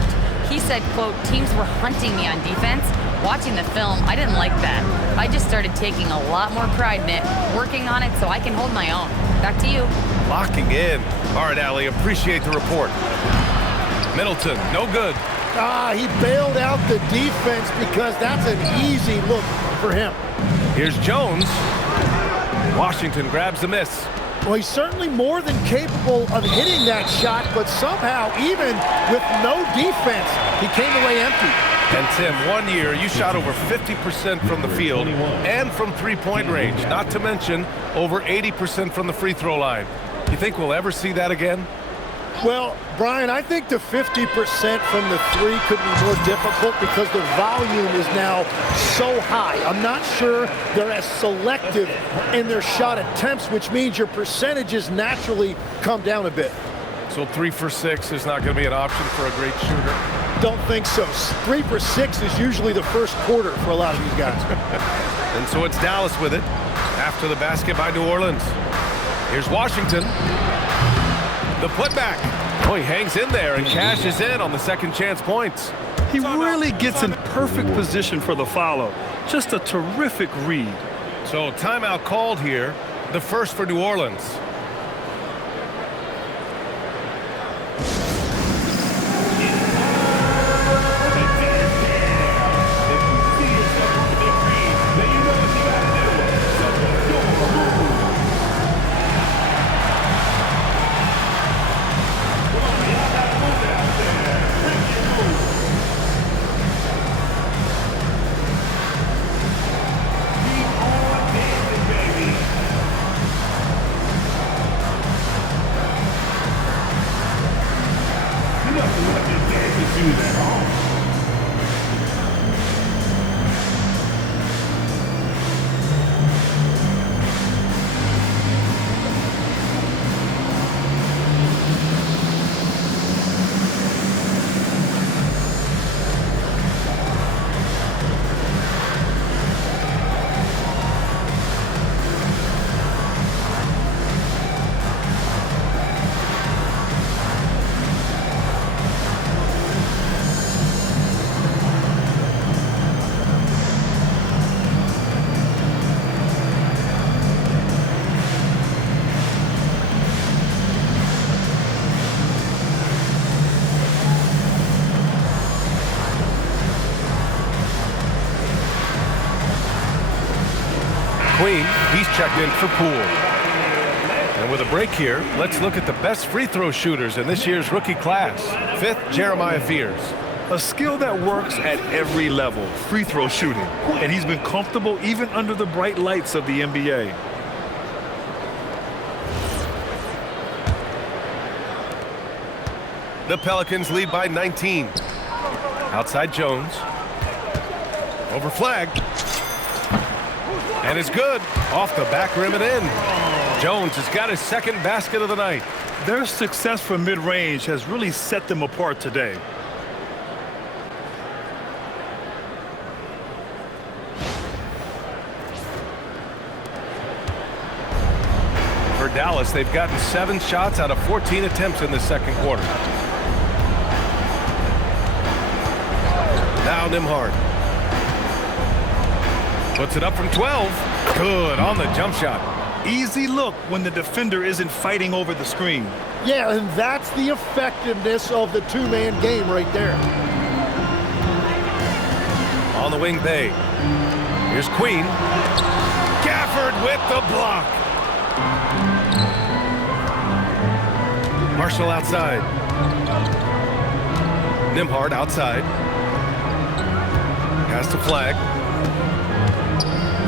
He said, quote, teams were hunting me on defense. Watching the film, I didn't like that. I just started taking a lot more pride in it, working on it so I can hold my own. Back to you. Locking in. All right, Allie, appreciate the report. Middleton, no good. He bailed out the defense because that's an easy look for him. Here's Jones. Washington grabs the miss. Well, he's certainly more than capable of hitting that shot, but somehow, even with no defense, he came away empty. And Tim, 1 year, you shot over 50% from the field and from three-point range, not to mention over 80% from the free throw line. You think we'll ever see that again? Well, Brian, I think the 50% from the three could be more difficult because the volume is now so high. I'm not sure they're as selective in their shot attempts, which means your percentages naturally come down a bit. So 3 for 6 is not going to be an option for a great shooter? Don't think so. 3 for 6 is usually the first quarter for a lot of these guys. And so it's Dallas with it after the basket by New Orleans. Here's Washington. The putback. Oh, he hangs in there and cashes in on the second chance points. He really gets in perfect position for the follow. Just a terrific read. So timeout called here, the first for New Orleans. Queen, he's checked in for Poole. And with a break here, let's look at the best free throw shooters in this year's rookie class. 5th, Jeremiah Fears. A skill that works at every level, free throw shooting. And he's been comfortable even under the bright lights of the NBA. The Pelicans lead by 19. Outside Jones. Over Flagg. And it's good. Off the back rim and in. Jones has got his second basket of the night. Their success from mid-range has really set them apart today. For Dallas, they've gotten 7 shots out of 14 attempts in the second quarter. Now Nembhard. Puts it up from 12. Good on the jump shot. Easy look when the defender isn't fighting over the screen. Yeah, and that's the effectiveness of the two-man game right there. On the wing, Bay. Here's Queen. Gafford with the block. Marshall outside. Nembhard outside. Pass to Flagg.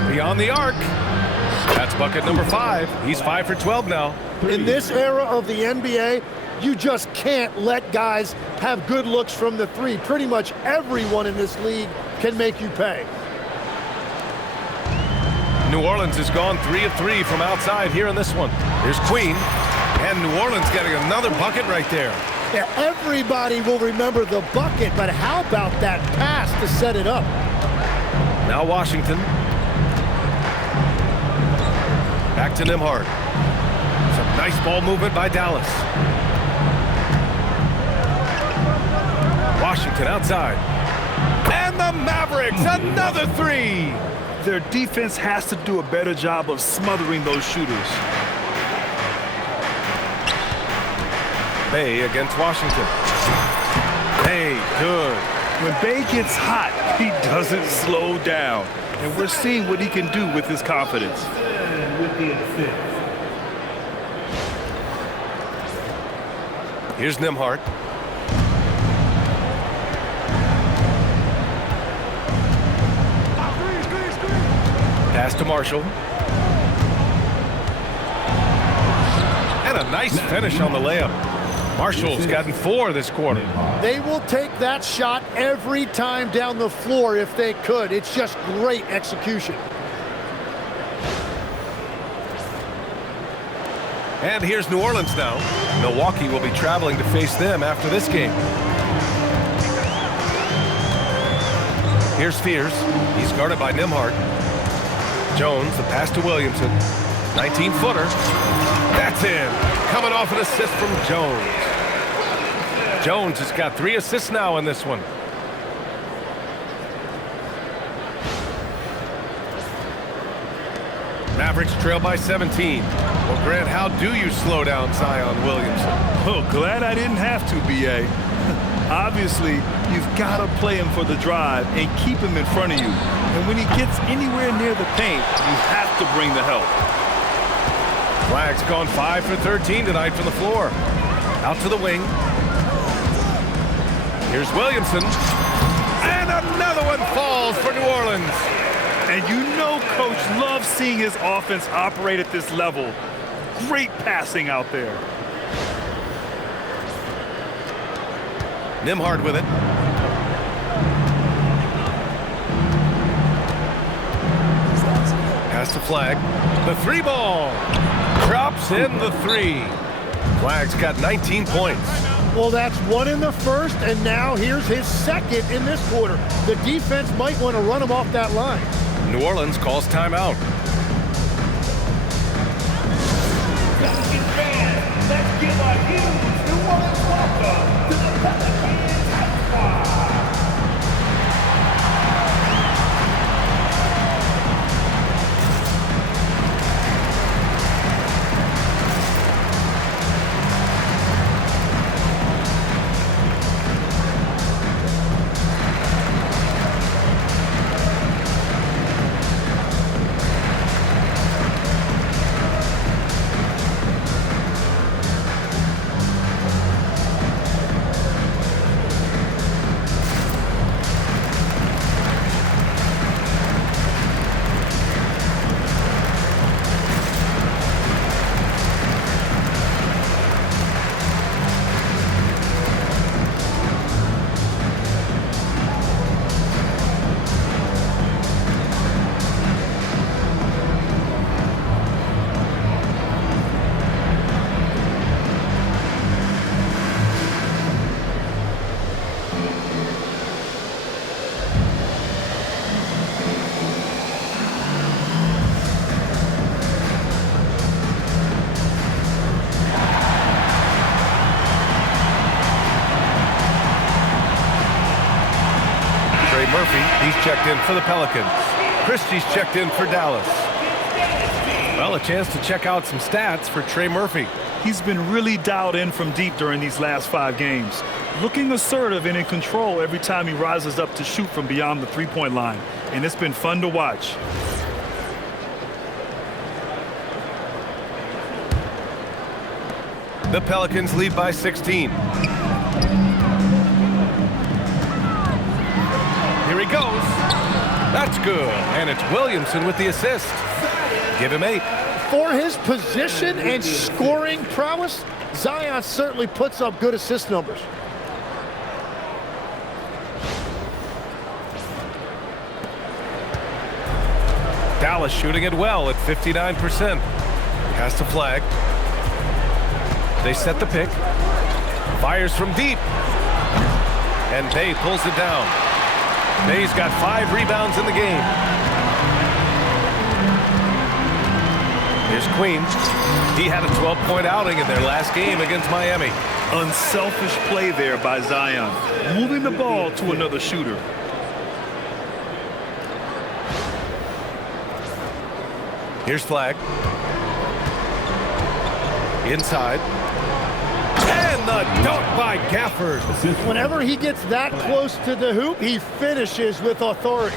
Beyond the arc. That's bucket number 5. He's 5 for 12 now. In this era of the NBA, you just can't let guys have good looks from the three. Pretty much everyone in this league can make you pay. New Orleans has gone 3 of 3 from outside here in this one. Here's Queen. And New Orleans getting another bucket right there. Yeah, everybody will remember the bucket, but how about that pass to set it up? Now Washington. Back to Nembhard. Some nice ball movement by Dallas. Washington outside. And the Mavericks, another 3. Their defense has to do a better job of smothering those shooters. Bay against Washington. Bay, good. When Bay gets hot, he doesn't slow down. And we're seeing what he can do with his confidence. Here's Nembhard. Pass to Marshall. And a nice finish on the layup. Marshall's gotten 4 this quarter. They will take that shot every time down the floor if they could. It's just great execution. And here's New Orleans now. Milwaukee will be traveling to face them after this game. Here's Fears. He's guarded by Nembhard. Jones, the pass to Williamson. 19-footer. That's in. Coming off an assist from Jones. Jones has got 3 assists now in this one. Mavericks trail by 17. Well, Grant, how do you slow down Zion Williamson? Oh, glad I didn't have to, B.A. Obviously, you've got to play him for the drive and keep him in front of you. And when he gets anywhere near the paint, you have to bring the help. Flagg's gone 5 for 13 tonight from the floor. Out to the wing. Here's Williamson. And another one falls for New Orleans. And you know Coach loves seeing his offense operate at this level. Great passing out there. Nembhard with it. Pass to Flagg. The 3 ball. Drops in the 3. Flagg's got 19 points. Well, that's 1 in the first, and now here's his second in this quarter. The defense might want to run him off that line. New Orleans calls timeout. Let's give our huge New Orleans welcome to the Pelicans House Party. Murphy. He's checked in for the Pelicans. Christie's checked in for Dallas. Well, a chance to check out some stats for Trey Murphy. He's been really dialed in from deep during these last 5 games. Looking assertive and in control every time he rises up to shoot from beyond the three-point line. And it's been fun to watch. The Pelicans lead by 16. Here he goes. That's good. And it's Williamson with the assist. Give him 8. For his position and scoring prowess, Zion certainly puts up good assist numbers. Dallas shooting it well at 59%. Pass to Flagg. They set the pick. Fires from deep. And Bay pulls it down. Bay's got 5 rebounds in the game. Here's Queen. He had a 12-point outing in their last game against Miami. Unselfish play there by Zion, moving the ball to another shooter. Here's Flagg. Inside. And the dunk by Gafford. Whenever he gets that close to the hoop, he finishes with authority.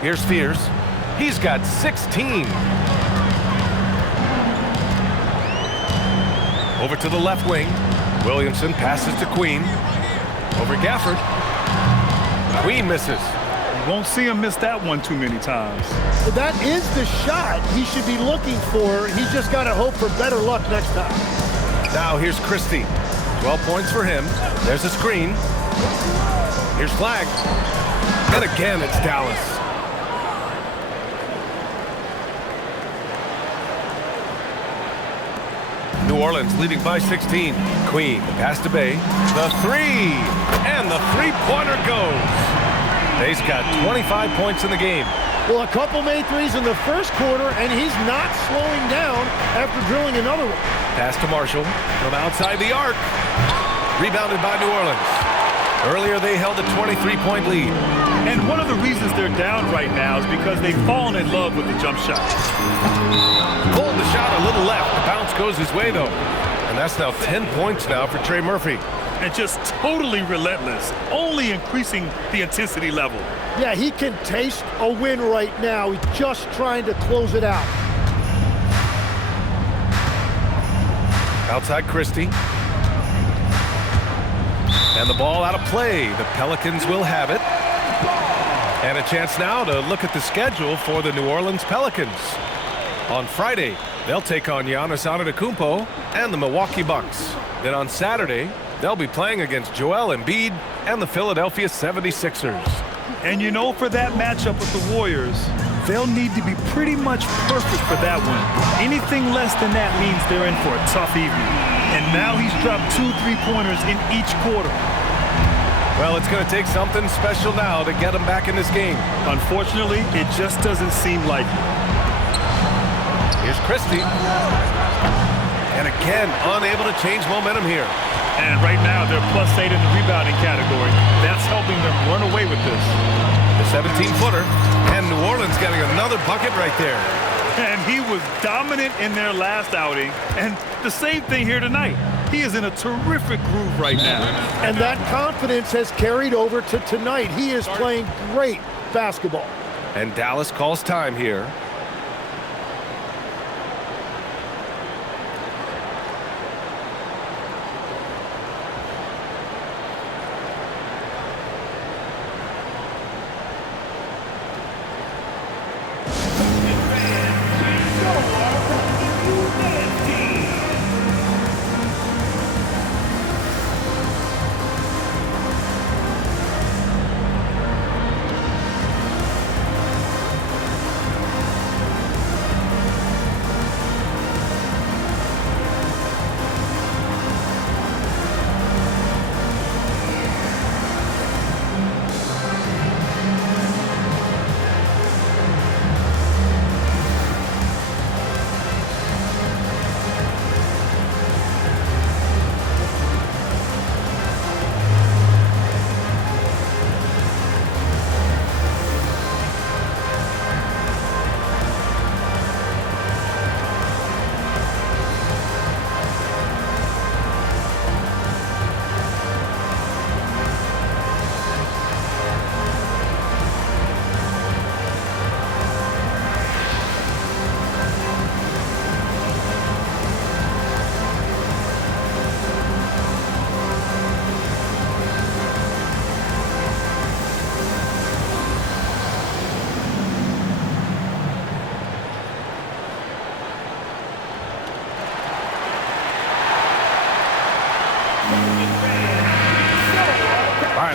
Here's Fears. He's got 16. Over to the left wing. Williamson passes to Queen. Over Gafford. Queen misses. Won't see him miss that one too many times. Well, that is the shot he should be looking for. He's just got to hope for better luck next time. Now here's Christie. 12 points for him. There's a screen. Here's Flagg. And again, it's Dallas. New Orleans leading by 16. Queen, pass to Bay. The 3. And the three-pointer goes. Bay's got 25 points in the game. Well, a couple made threes in the first quarter, and he's not slowing down after drilling another one. Pass to Marshall from outside the arc. Rebounded by New Orleans. Earlier, they held a 23-point lead. And one of the reasons they're down right now is because they've fallen in love with the jump shot. Pulled the shot a little left. The bounce goes his way, though. And that's now 10 points now for Trey Murphy. And just totally relentless, only increasing the intensity level. Yeah, he can taste a win right now. He's just trying to close it out. Outside Christie. And the ball out of play. The Pelicans will have it. And a chance now to look at the schedule for the New Orleans Pelicans. On Friday, they'll take on Giannis Antetokounmpo and the Milwaukee Bucks. Then on Saturday, they'll be playing against Joel Embiid and the Philadelphia 76ers. And you know, for that matchup with the Warriors, they'll need to be pretty much perfect for that one. Anything less than that means they're in for a tough evening. And now he's dropped 2 3-pointers in each quarter. Well, it's going to take something special now to get him back in this game. Unfortunately, it just doesn't seem like it. Here's Christie. And again, unable to change momentum here. And right now, they're +8 in the rebounding category. That's helping them run away with this. The 17-footer. And New Orleans getting another bucket right there. And he was dominant in their last outing. And the same thing here tonight. He is in a terrific groove right now. And that confidence has carried over to tonight. He is playing great basketball. And Dallas calls time here.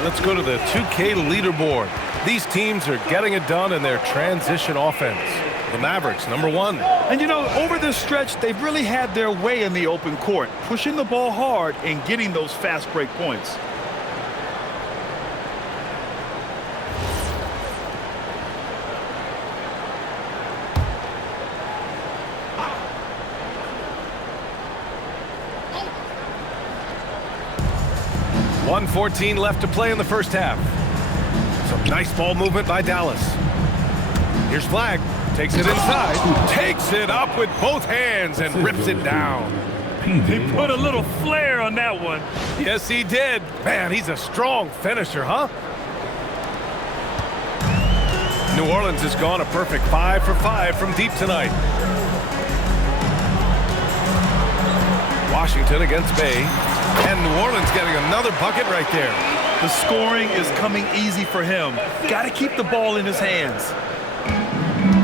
Let's go to the 2K leaderboard. These teams are getting it done in their transition offense. The Mavericks, number 1. And you know, over this stretch, they've really had their way in the open court, pushing the ball hard and getting those fast break points. .114 left to play in the first half. Some nice ball movement by Dallas. Here's Flagg. Takes it inside. Takes it up with both hands and rips it down. He put a little flair on that one. Yes, he did. Man, he's a strong finisher, huh? New Orleans has gone a perfect 5 for 5 from deep tonight. Washington against Bay. And New Orleans getting another bucket right there. The scoring is coming easy for him. Got to keep the ball in his hands.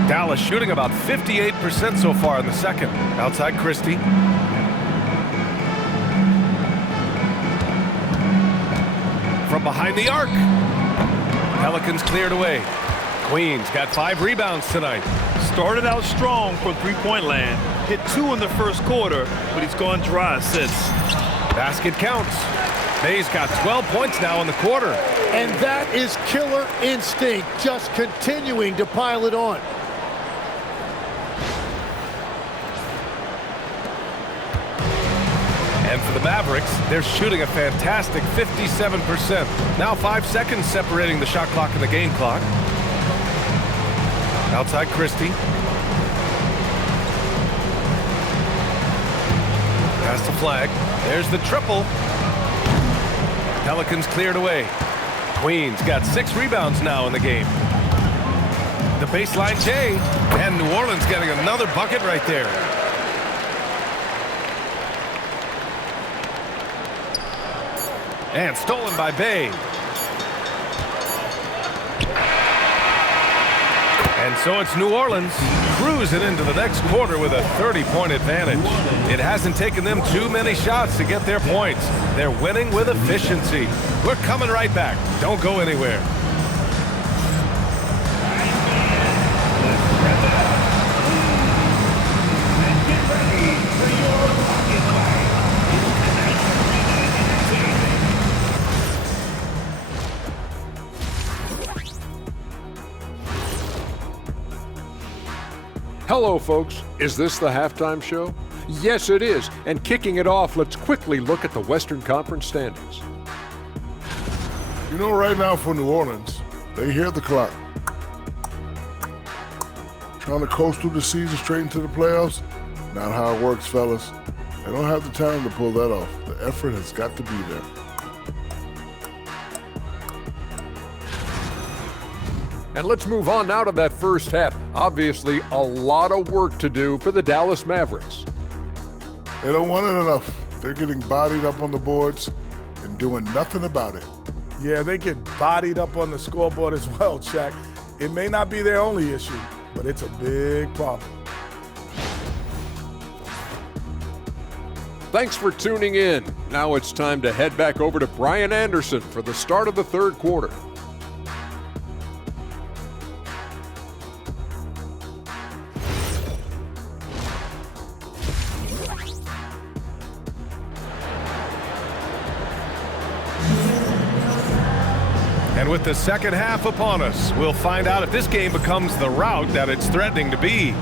Dallas shooting about 58% so far in the second. Outside Christie. From behind the arc. Pelicans cleared away. Queens got 5 rebounds tonight. Started out strong from three-point land. Hit 2 in the first quarter, but he's gone dry since. Basket counts. Bay's got 12 points now in the quarter. And that is killer instinct, just continuing to pile it on. And for the Mavericks, they're shooting a fantastic 57%. Now 5 seconds separating the shot clock and the game clock. Outside Christie. Pass to Flagg. There's the triple. Pelicans cleared away. Queens got 6 rebounds now in the game. The baseline J. And New Orleans getting another bucket right there. And stolen by Bay. And so it's New Orleans cruising into the next quarter with a 30-point advantage. It hasn't taken them too many shots to get their points. They're winning with efficiency. We're coming right back. Don't go anywhere. Hello, folks. Is this the halftime show? Yes, it is. And kicking it off, let's quickly look at the Western Conference standings. You know, right now for New Orleans, they hear the clock. Trying to coast through the season straight into the playoffs? Not how it works, fellas. They don't have the time to pull that off. The effort has got to be there. And let's move on now to that first half. Obviously, a lot of work to do for the Dallas Mavericks. They don't want it enough. They're getting bodied up on the boards and doing nothing about it. Yeah, they get bodied up on the scoreboard as well, Shaq. It may not be their only issue, but it's a big problem. Thanks for tuning in. Now it's time to head back over to Brian Anderson for the start of the third quarter. And with the second half upon us, we'll find out if this game becomes the rout that it's threatening to be.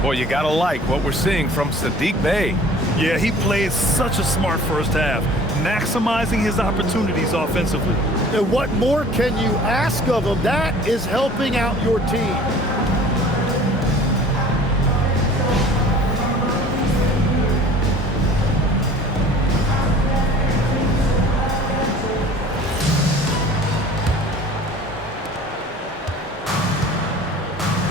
Boy, you gotta like what we're seeing from Saddiq Bey. Yeah, he played such a smart first half, maximizing his opportunities offensively. And what more can you ask of him? That is helping out your team.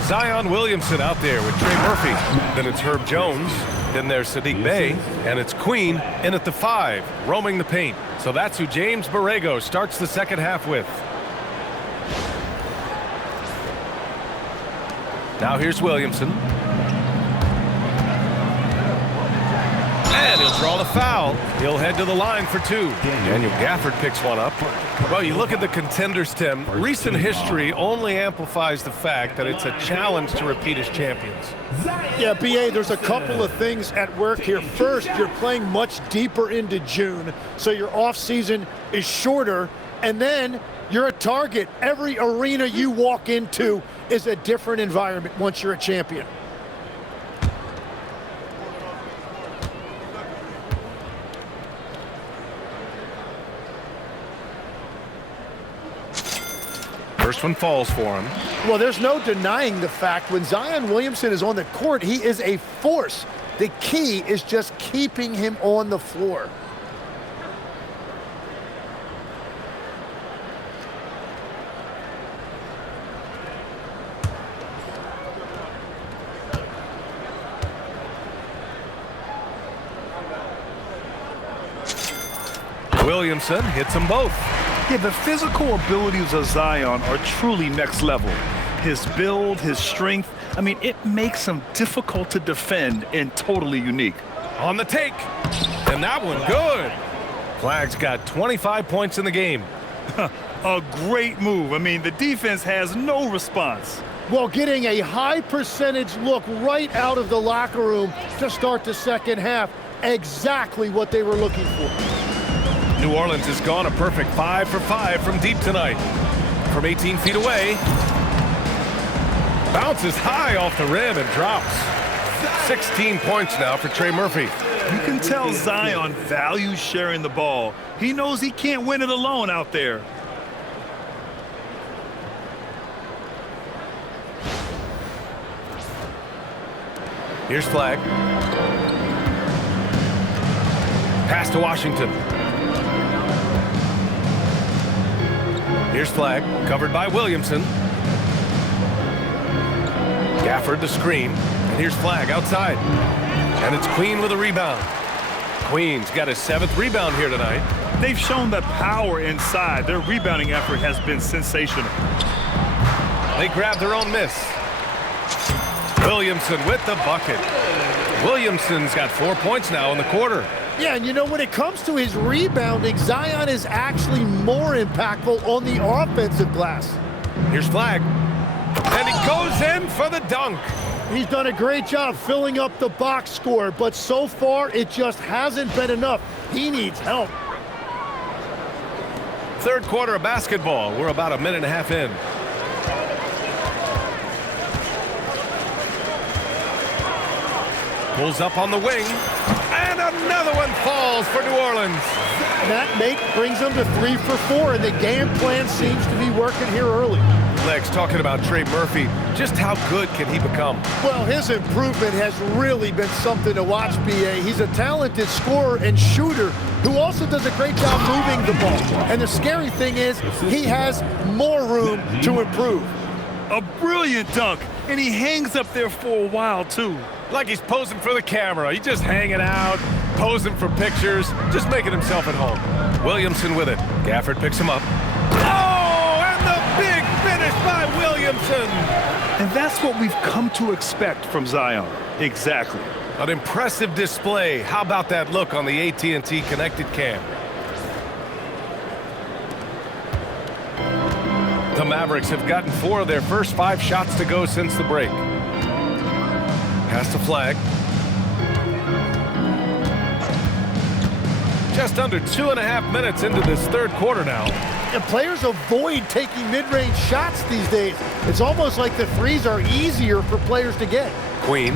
Zion Williamson out there with Trey Murphy. Then it's Herb Jones. Then there's Saddiq Bey. And it's Queen in at the 5, roaming the paint. So that's who James Borrego starts the second half with. Now here's Williamson. And he'll draw the foul. He'll head to the line for 2. Daniel Gafford picks one up. Well, you look at the contenders, Tim. Recent history only amplifies the fact that it's a challenge to repeat as champions. Yeah, B.A., there's a couple of things at work here. First, you're playing much deeper into June, so your off season is shorter. And then you're a target. Every arena you walk into is a different environment once you're a champion. First one falls for him. Well, there's no denying the fact when Zion Williamson is on the court, he is a force. The key is just keeping him on the floor. Williamson hits them both. Yeah, the physical abilities of Zion are truly next level. His build, his strength, I mean, it makes him difficult to defend and totally unique. On the take. And that one good. Flagg's got 25 points in the game. A great move. I mean, the defense has no response. Well, getting a high percentage look right out of the locker room to start the second half. Exactly what they were looking for. New Orleans has gone a perfect 5 for 5 from deep tonight. From 18 feet away. Bounces high off the rim and drops. 16 points now for Trey Murphy. You can tell Zion values sharing the ball. He knows he can't win it alone out there. Here's Flagg. Pass to Washington. Here's Flagg, covered by Williamson. Gafford the screen, and here's Flagg outside. And it's Queen with a rebound. Queen's got his 7th rebound here tonight. They've shown the power inside. Their rebounding effort has been sensational. They grab their own miss. Williamson with the bucket. Williamson's got 4 points now in the quarter. Yeah, and you know, when it comes to his rebounding, Zion is actually more impactful on the offensive glass. Here's Flagg. And he goes in for the dunk. He's done a great job filling up the box score, but so far it just hasn't been enough. He needs help. Third quarter of basketball. We're about a minute and a half in. Pulls up on the wing. And another one falls for New Orleans. That make brings them to 3 for 4, and the game plan seems to be working here early. Legs talking about Trey Murphy. Just how good can he become? Well, his improvement has really been something to watch, B.A. He's a talented scorer and shooter who also does a great job moving the ball. And the scary thing is he has more room to improve. A brilliant dunk, and he hangs up there for a while, too. Like he's posing for the camera. He's just hanging out, posing for pictures, just making himself at home. Williamson with it. Gafford picks him up. Oh, and the big finish by Williamson. And that's what we've come to expect from Zion. Exactly. An impressive display. How about that look on the AT&T connected cam? The Mavericks have gotten 4 of their first 5 shots to go since the break. Pass to Flagg. Just under 2.5 minutes into this third quarter now. And players avoid taking mid-range shots these days. It's almost like the threes are easier for players to get. Queen.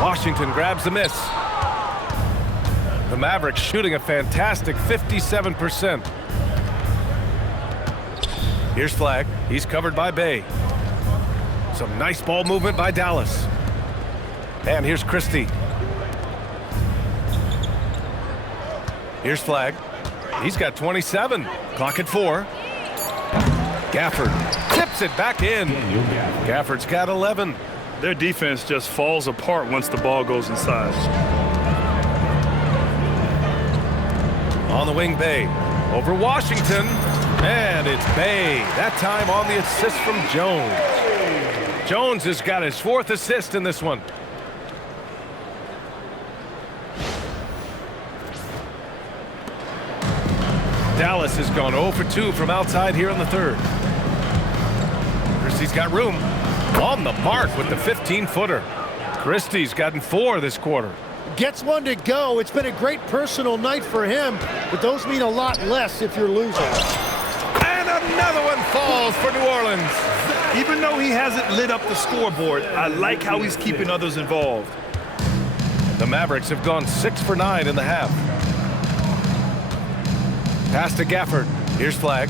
Washington grabs the miss. The Mavericks shooting a fantastic 57%. Here's Flagg. He's covered by Bay. Some nice ball movement by Dallas. And here's Christie. Here's Flagg. He's got 27. Clock at 4. Gafford tips it back in. Gafford's got 11. Their defense just falls apart once the ball goes inside. On the wing, Bay. Over Washington. And it's Bay. That time on the assist from Jones. Jones has got his 4th assist in this one. Dallas has gone 0 for 2 from outside here in the third. Christie's got room. On the mark with the 15-footer. Christie's gotten 4 this quarter. Gets one to go. It's been a great personal night for him, but those mean a lot less if you're losing. And another one falls for New Orleans. Even though he hasn't lit up the scoreboard, I like how he's keeping others involved. The Mavericks have gone 6 for 9 in the half. Pass to Gafford. Here's Flagg.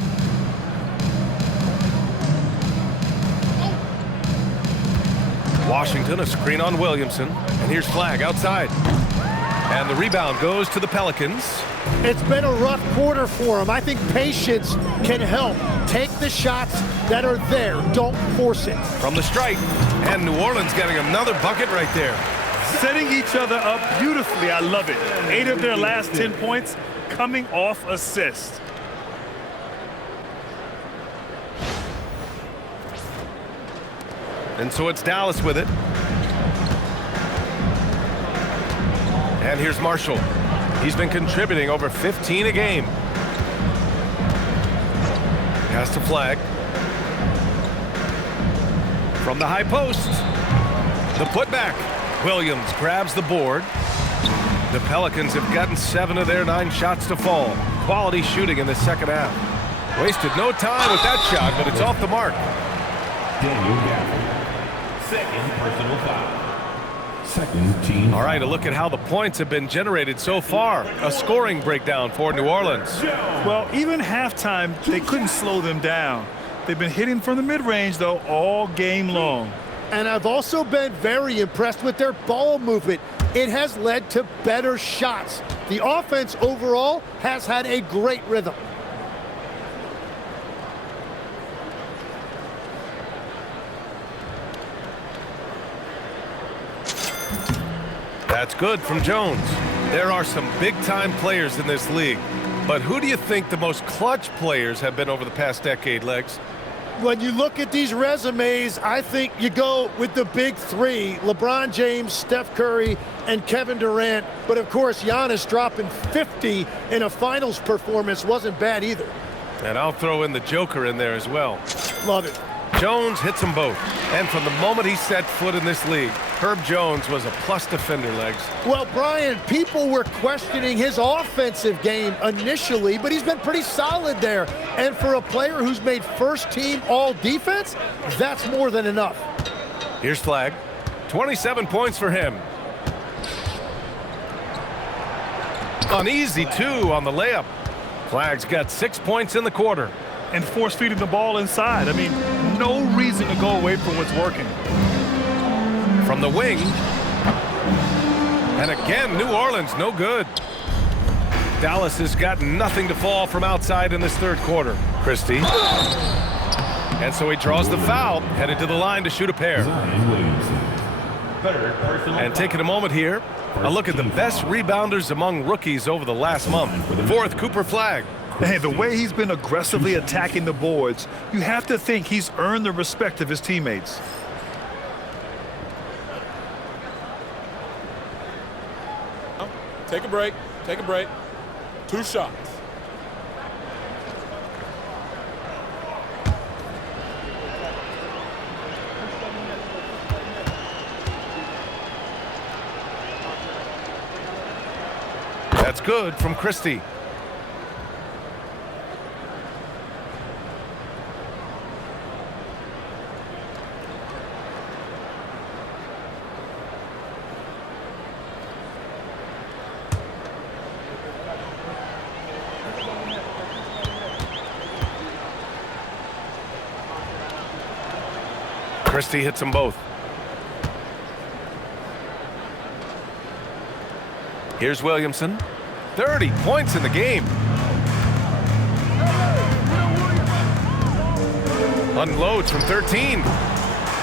Washington, a screen on Williamson. And here's Flagg outside. And the rebound goes to the Pelicans. It's been a rough quarter for him. I think patience can help. Take the shots that are there. Don't force it. From the stripe. And New Orleans getting another bucket right there. Setting each other up beautifully. I love it. 8 of their last 10 points coming off assist. And so it's Dallas with it. And here's Marshall. He's been contributing over 15 a game. Pass to Flagg. From the high post. The putback. Williams grabs the board. The Pelicans have gotten 7 of their 9 shots to fall. Quality shooting in the second half. Wasted no time with that shot, but it's off the mark. Daniel Gafford. Second personal foul. Second team. All right, a look at how the points have been generated so far. A scoring breakdown for New Orleans. Well, even halftime, they couldn't slow them down. They've been hitting from the mid-range, though, all game long. And I've also been very impressed with their ball movement. It has led to better shots. The offense overall has had a great rhythm. That's good from Jones. There are some big-time players in this league. But who do you think the most clutch players have been over the past decade, Legs? When you look at these resumes, I think you go with the big 3, LeBron James, Steph Curry, and Kevin Durant. But of course, Giannis dropping 50 in a finals performance wasn't bad either. And I'll throw in the Joker in there as well. Love it. Jones hits them both. And from the moment he set foot in this league, Herb Jones was a plus defender, Legs. Well, Brian, people were questioning his offensive game initially, but he's been pretty solid there. And for a player who's made first team all defense, that's more than enough. Here's Flagg. 27 points for him. An easy 2 on the layup. Flagg's got 6 points in the quarter. And force feeding the ball inside. I mean, no reason to go away from what's working. From the wing. And again, New Orleans, no good. Dallas has got nothing to fall from outside in this third quarter. Christie. And so he draws the foul, headed to the line to shoot a pair. And taking a moment here, a look at the best rebounders among rookies over the last month. 4th, Cooper Flagg. Hey, the way he's been aggressively attacking the boards, you have to think he's earned the respect of his teammates. Take a break. Take a break. 2 shots. That's good from Christie. Christie hits them both. Here's Williamson. 30 points in the game. Unloads from 13.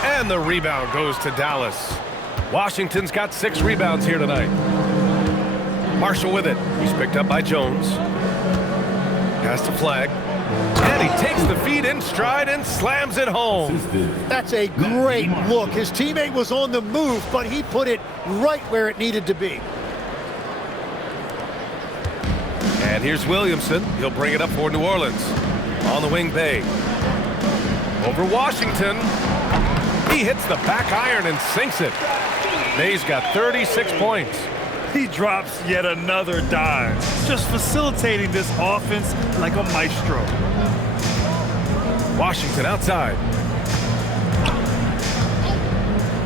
And the rebound goes to Dallas. Washington's got 6 rebounds here tonight. Marshall with it. He's picked up by Jones. Pass to Flagg. And he takes the feed in stride and slams it home. That's a great look. His teammate was on the move, but he put it right where it needed to be. And And here's Williamson. He'll bring it up for New Orleans. On the wing, Bay. Over Washington. He hits the back iron and sinks it. Bay's got 36 points. He drops yet another dime, just facilitating this offense like a maestro. Washington outside.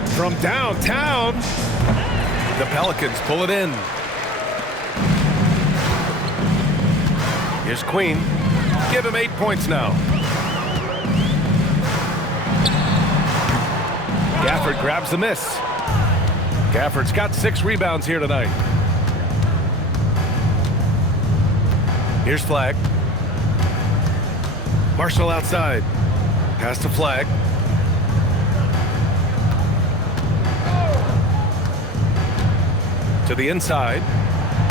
From downtown, the Pelicans pull it in. Here's Queen. Give him 8 points now. Gafford grabs the miss. Gafford's got 6 rebounds here tonight. Here's Flagg. Marshall outside. Pass to Flagg. To the inside.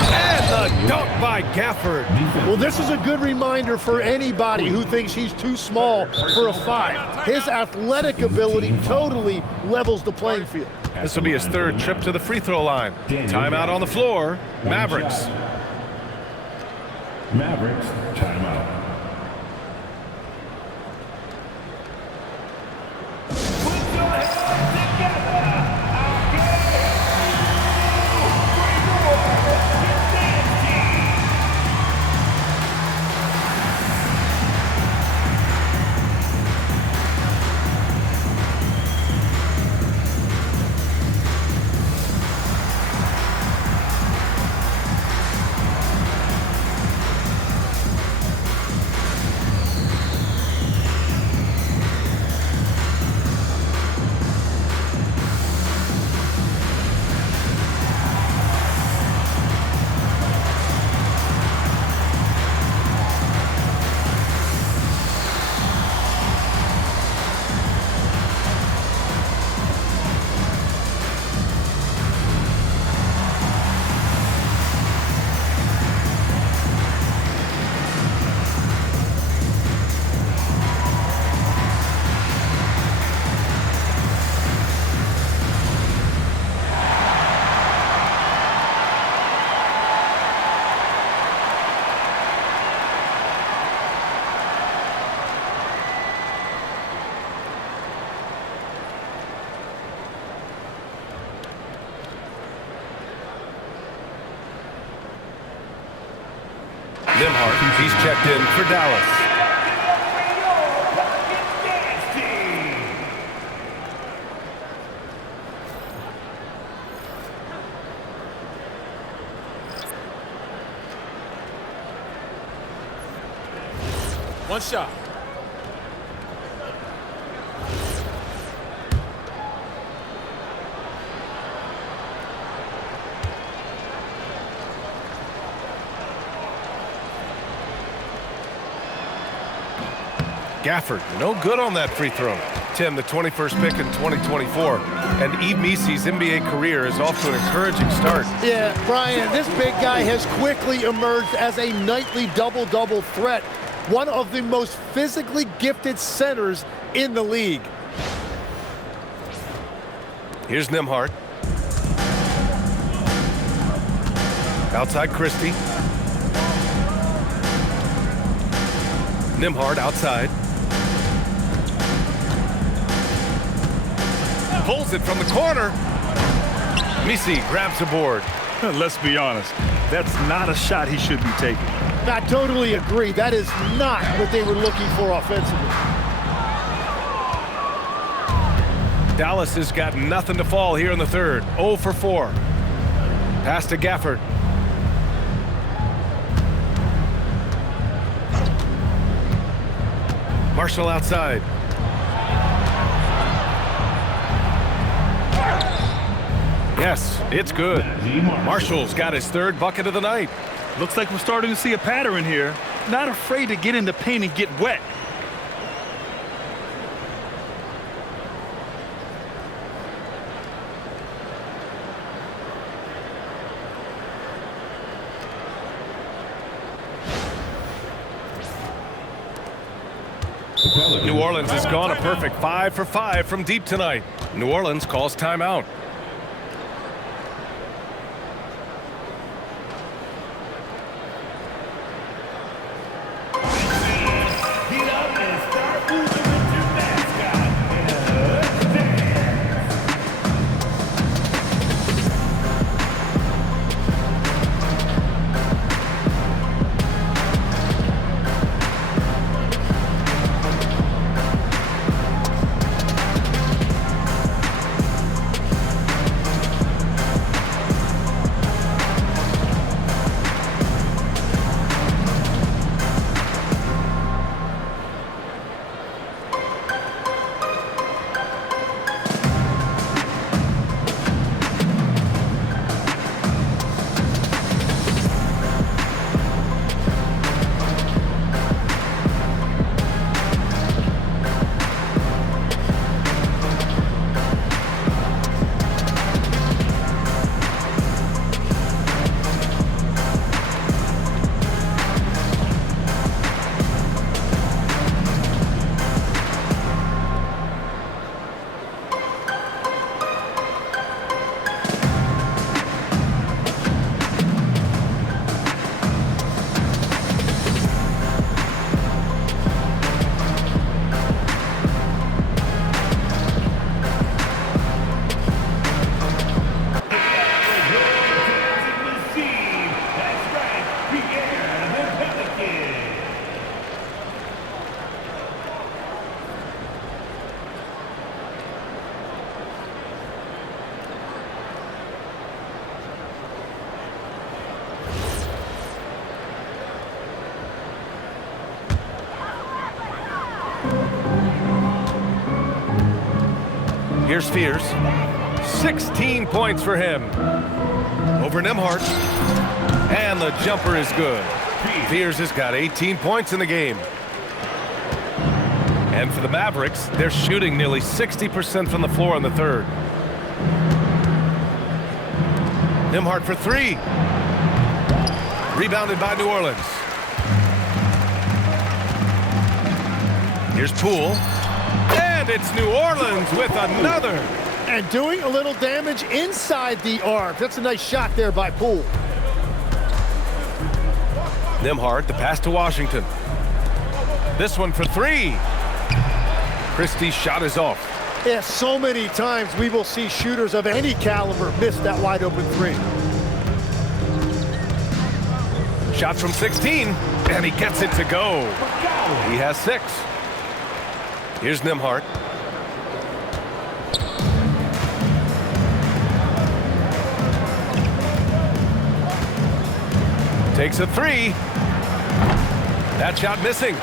And the dunk by Gafford. Well, this is a good reminder for anybody who thinks he's too small for a 5. His athletic ability totally levels the playing field. This will be his 3rd trip to the free throw line. Timeout on the floor. Mavericks. Mavericks, timeout. Nimhart, he's checked in for Dallas. One shot. Gafford, no good on that free throw. Tim, the 21st pick in 2024. And Eve Meese's NBA career is off to an encouraging start. Yeah, Brian, this big guy has quickly emerged as a nightly double-double threat. One of the most physically gifted centers in the league. Here's Nimhart. Outside Christie. Nimhart outside. Pulls it from the corner. Meese grabs the board. Let's be honest, that's not a shot he should be taking. I totally agree. That is not what they were looking for offensively. Dallas has got nothing to fall here in the third. 0 for 4. Pass to Gafford. Marshall outside. Yes, it's good. Marshall's got his 3rd bucket of the night. Looks like we're starting to see a pattern here. Not afraid to get in the paint and get wet. New Orleans has gone a perfect 5 for 5 from deep tonight. New Orleans calls timeout. Here's Fears. 16 points for him. Over Nembhard. And the jumper is good. Fears has got 18 points in the game. And for the Mavericks, they're shooting nearly 60% from the floor in the third. Nembhard for three. Rebounded by New Orleans. Here's Poole. And it's New Orleans with another. And doing a little damage inside the arc. That's a nice shot there by Poole. Nembhard, the pass to Washington. This one for three. Christie's shot is off. Yeah, so many times we will see shooters of any caliber miss that wide open three. Shot from 16, and he gets it to go. He has 6. Here's Nembhard. Takes a three. That shot missing.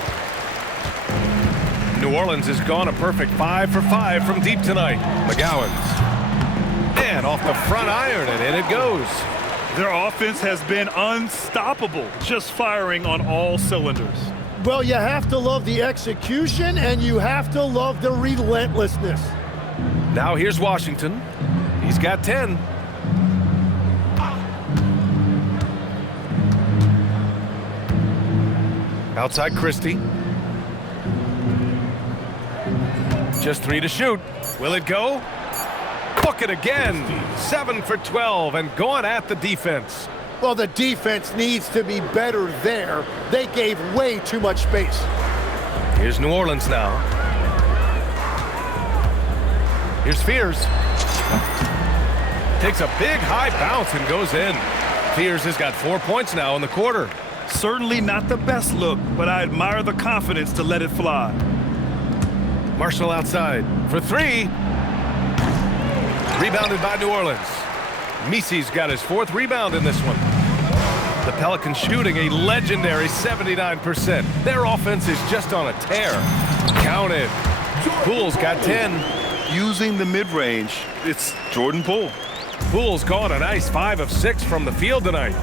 New Orleans has gone a perfect 5 for 5 from deep tonight. McGowan's. And off the front iron, and in it goes. Their offense has been unstoppable, just firing on all cylinders. Well, you have to love the execution, and you have to love the relentlessness. Now here's Washington. He's got 10. Outside Christie. Just 3 to shoot. Will it go? Book it again. 7 for 12 and going at the defense. Well, the defense needs to be better there. They gave way too much space. Here's New Orleans now. Here's Fears. Takes a big high bounce and goes in. Fears has got 4 points now in the quarter. Certainly not the best look, but I admire the confidence to let it fly. Marshall outside for 3. Rebounded by New Orleans. Misi's got his 4th rebound in this one. The Pelicans shooting a legendary 79%. Their offense is just on a tear. Counted. Poole's got 10. Using the mid-range, it's Jordan Poole. Poole's gone a nice 5 of 6 from the field tonight.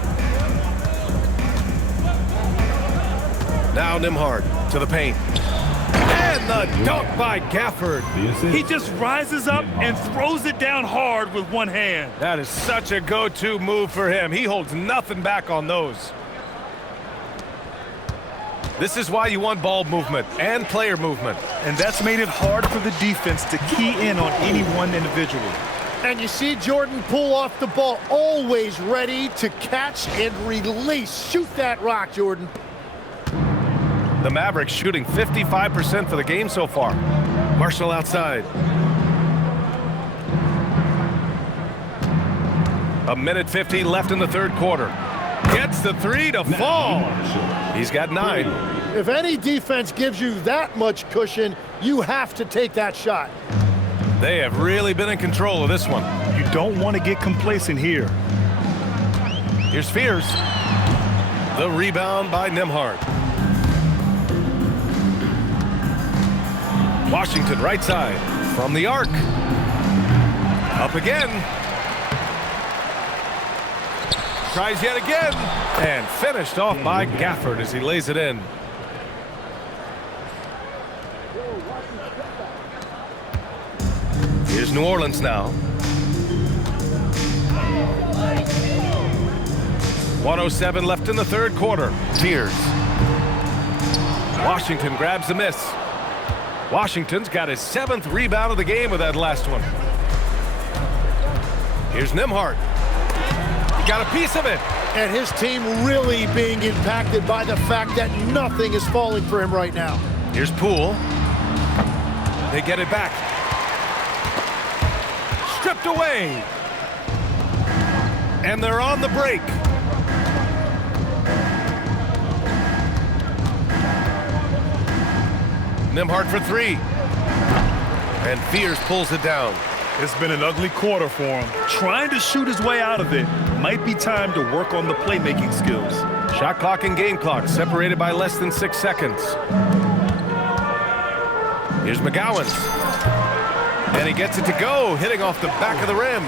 Now Nembhard to the paint. And the dunk by Gafford. He just rises up and throws it down hard with one hand. That is such a go-to move for him. He holds nothing back on those. This is why you want ball movement and player movement. And that's made it hard for the defense to key in on any one individual. And you see Jordan Poole off the ball, always ready to catch and release. Shoot that rock, Jordan. The Mavericks shooting 55% for the game so far. Marshall outside. A minute 50 left in the third quarter. Gets the 3 to fall. He's got 9. If any defense gives you that much cushion, you have to take that shot. They have really been in control of this one. You don't want to get complacent here. Here's Fears. The rebound by Nembhard. Washington right side from the arc. Up again. Tries yet again. And finished off by Gafford as he lays it in. Here's New Orleans now. 1:07 left in the third quarter. Fears. Washington grabs the miss. Washington's got his 7th rebound of the game with that last one. Here's Nembhard. He got a piece of it. And his team really being impacted by the fact that nothing is falling for him right now. Here's Poole. They get it back. Stripped away. And they're on the break. Nembhard for 3. And Fears pulls it down. It's been an ugly quarter for him. Trying to shoot his way out of it. Might be time to work on the playmaking skills. Shot clock and game clock separated by less than 6 seconds. Here's McGowan's. And he gets it to go, hitting off the back of the rim.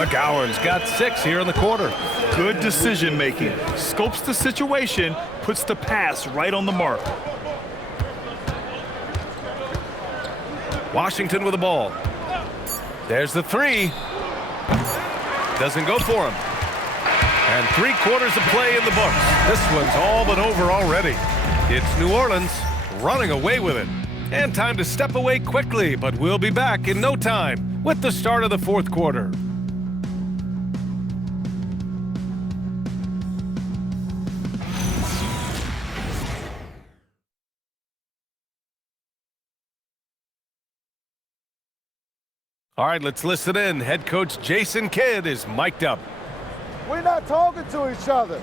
McGowan's got 6 here in the quarter. Good decision making. Scopes the situation, puts the pass right on the mark. Washington with the ball. There's the 3. Doesn't go for him. And 3/4 of play in the books. This one's all but over already. It's New Orleans running away with it. And time to step away quickly, but we'll be back in no time with the start of the 4th quarter. All right, let's listen in. Head coach Jason Kidd is mic'd up. We're not talking to each other,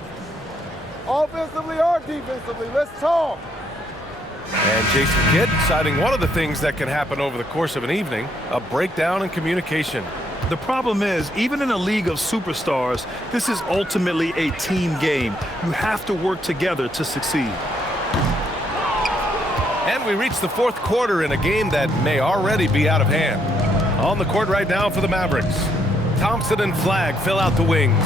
offensively or defensively. Let's talk. And Jason Kidd citing one of the things that can happen over the course of an evening, a breakdown in communication. The problem is, even in a league of superstars, this is ultimately a team game. You have to work together to succeed. And we reach the 4th quarter in a game that may already be out of hand. On the court right now for the Mavericks, Thompson and Flagg fill out the wings.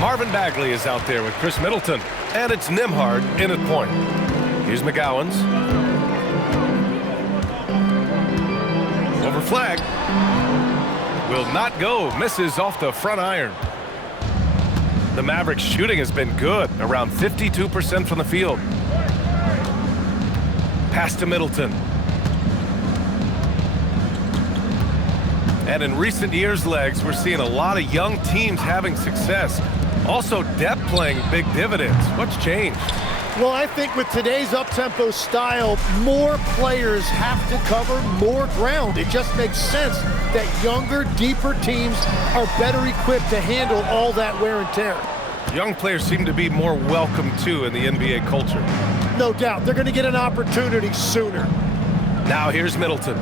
Marvin Bagley is out there with Chris Middleton, and it's Nembhard in at point. Here's McGowan's. Over Flagg. Will not go, misses off the front iron. The Mavericks shooting has been good, around 52% from the field. Pass to Middleton. And in recent years, Legs, we're seeing a lot of young teams having success. Also, depth playing big dividends. What's changed? Well, I think with today's up-tempo style, more players have to cover more ground. It just makes sense that younger, deeper teams are better equipped to handle all that wear and tear. Young players seem to be more welcome, too, in the NBA culture. No doubt. They're going to get an opportunity sooner. Now here's Middleton.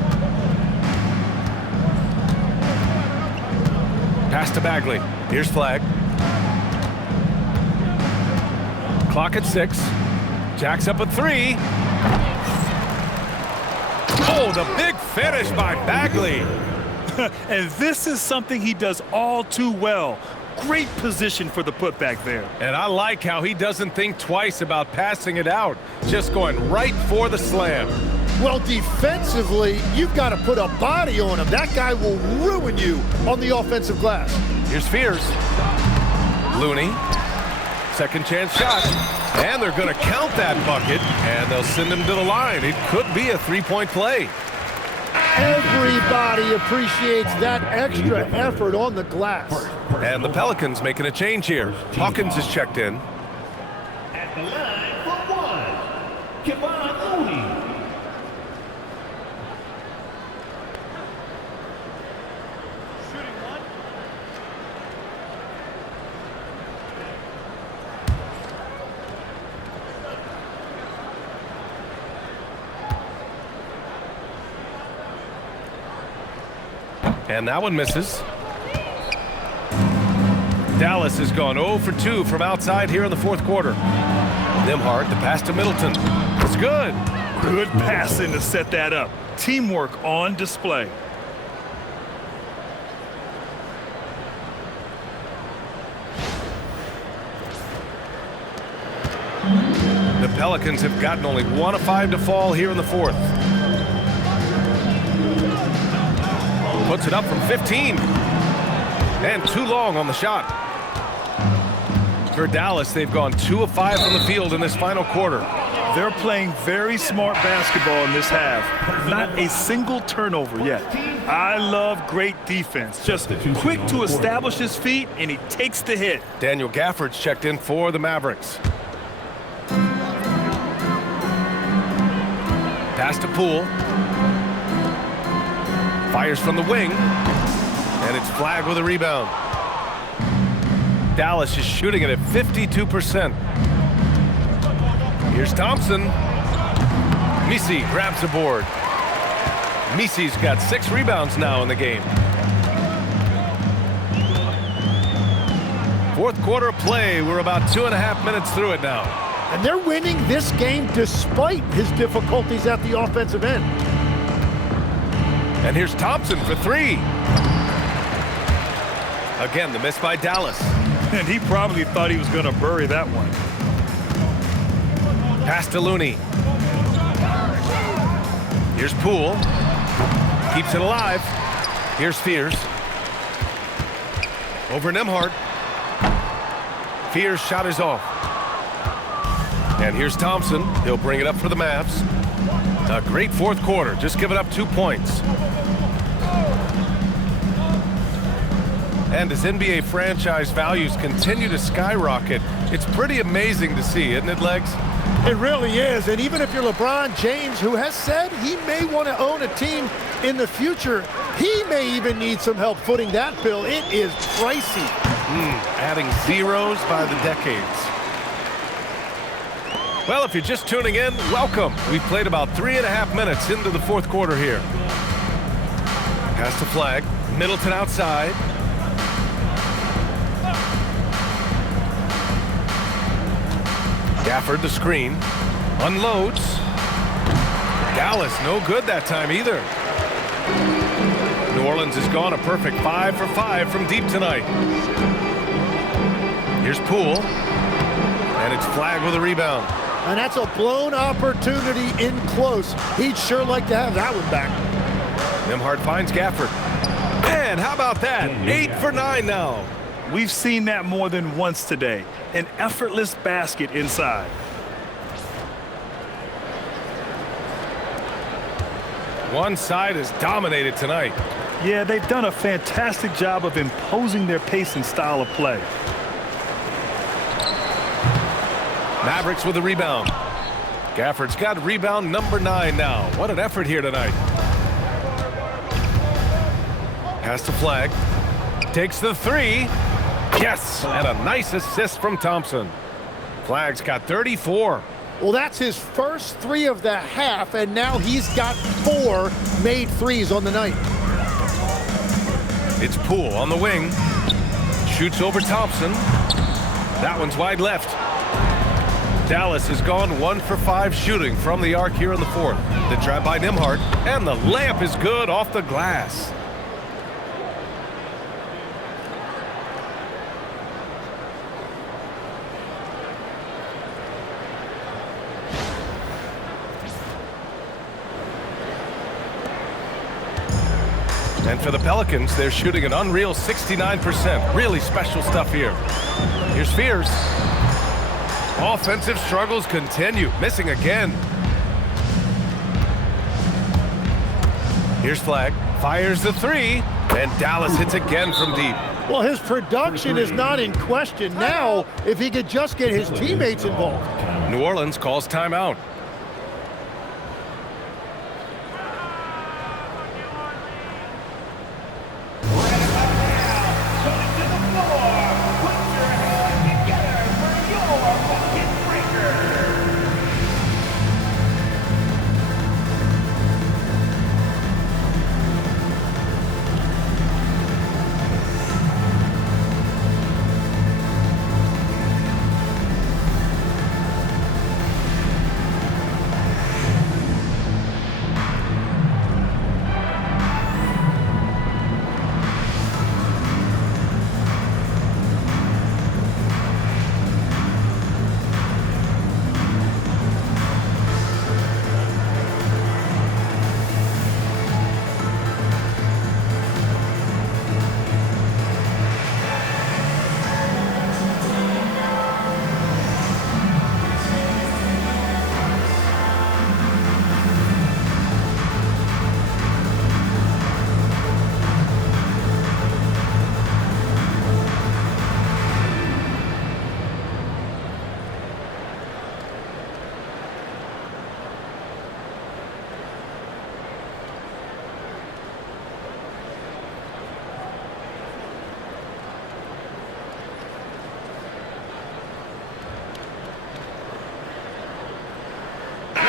Pass to Bagley. Here's Flagg. Clock at 6. Jacks up at 3. Oh, the big finish by Bagley. And this is something he does all too well. Great position for the putback there. And I like how he doesn't think twice about passing it out. Just going right for the slam. Well, defensively, you've got to put a body on him. That guy will ruin you on the offensive glass. Here's Fears. Looney. Second chance shot. And they're going to count that bucket, and they'll send him to the line. It could be a 3-point play. Everybody appreciates that extra effort on the glass. And the Pelicans making a change here. Hawkins is checked in. At the line for 1, Looney. And that one misses. Dallas has gone 0 for 2 from outside here in the 4th quarter. Nembhard, the pass to Middleton. It's good. Good passing to set that up. Teamwork on display. The Pelicans have gotten only 1 of 5 to fall here in the 4th. Puts it up from 15. And too long on the shot. For Dallas, they've gone 2 of 5 from the field in this final quarter. They're playing very smart basketball in this half. Not a single turnover yet. I love great defense. Just quick to establish his feet, and he takes the hit. Daniel Gafford's checked in for the Mavericks. Pass to Poole. Fires from the wing. And it's Flagg with a rebound. Dallas is shooting it at 52%. Here's Thompson. Misi grabs the board. Misi's got 6 rebounds now in the game. 4th quarter of play. We're about 2.5 minutes through it now. And they're winning this game despite his difficulties at the offensive end. And here's Thompson for three. Again, the miss by Dallas. And he probably thought he was going to bury that one. Pass to Looney. Here's Poole. Keeps it alive. Here's Fears. Over Nembhard. Fears' shot is off. And here's Thompson. He'll bring it up for the Mavs. A great fourth quarter, just giving up 2 points. And as NBA franchise values continue to skyrocket, it's pretty amazing to see, isn't it, Legs? It really is, and even if you're LeBron James, who has said he may want to own a team in the future, he may even need some help footing that bill. It is pricey. Adding zeros by the decades. Well, if you're just tuning in, welcome. We've played about 3.5 minutes into the fourth quarter here. Pass to Flagg. Middleton outside. Gafford the screen. Unloads. Dallas no good that time either. New Orleans has gone a perfect 5 for 5 from deep tonight. Here's Poole. And it's Flagg with a rebound. And that's a blown opportunity in close. He'd sure like to have that one back. Nembhard finds Gafford. And how about that? 8 for 9 now. We've seen that more than once today. An effortless basket inside. One side is dominated tonight. Yeah, they've done a fantastic job of imposing their pace and style of play. Mavericks with a rebound. Gafford's got rebound number 9 now. What an effort here tonight. Pass to Flagg. Takes the three. Yes, and a nice assist from Thompson. Flagg's got 34. Well, that's his first 3 of the half, and now he's got 4 made threes on the night. It's Poole on the wing. Shoots over Thompson. That one's wide left. Dallas has gone 1 for 5 shooting from the arc here in the fourth. The drive by Nembhard, and the layup is good off the glass. And for the Pelicans, they're shooting an unreal 69%. Really special stuff here. Here's Fears. Offensive struggles continue. Missing again. Here's Flagg. Fires the three. And Dallas hits again from deep. Well, his production is not in question now if he could just get his teammates involved. New Orleans calls timeout.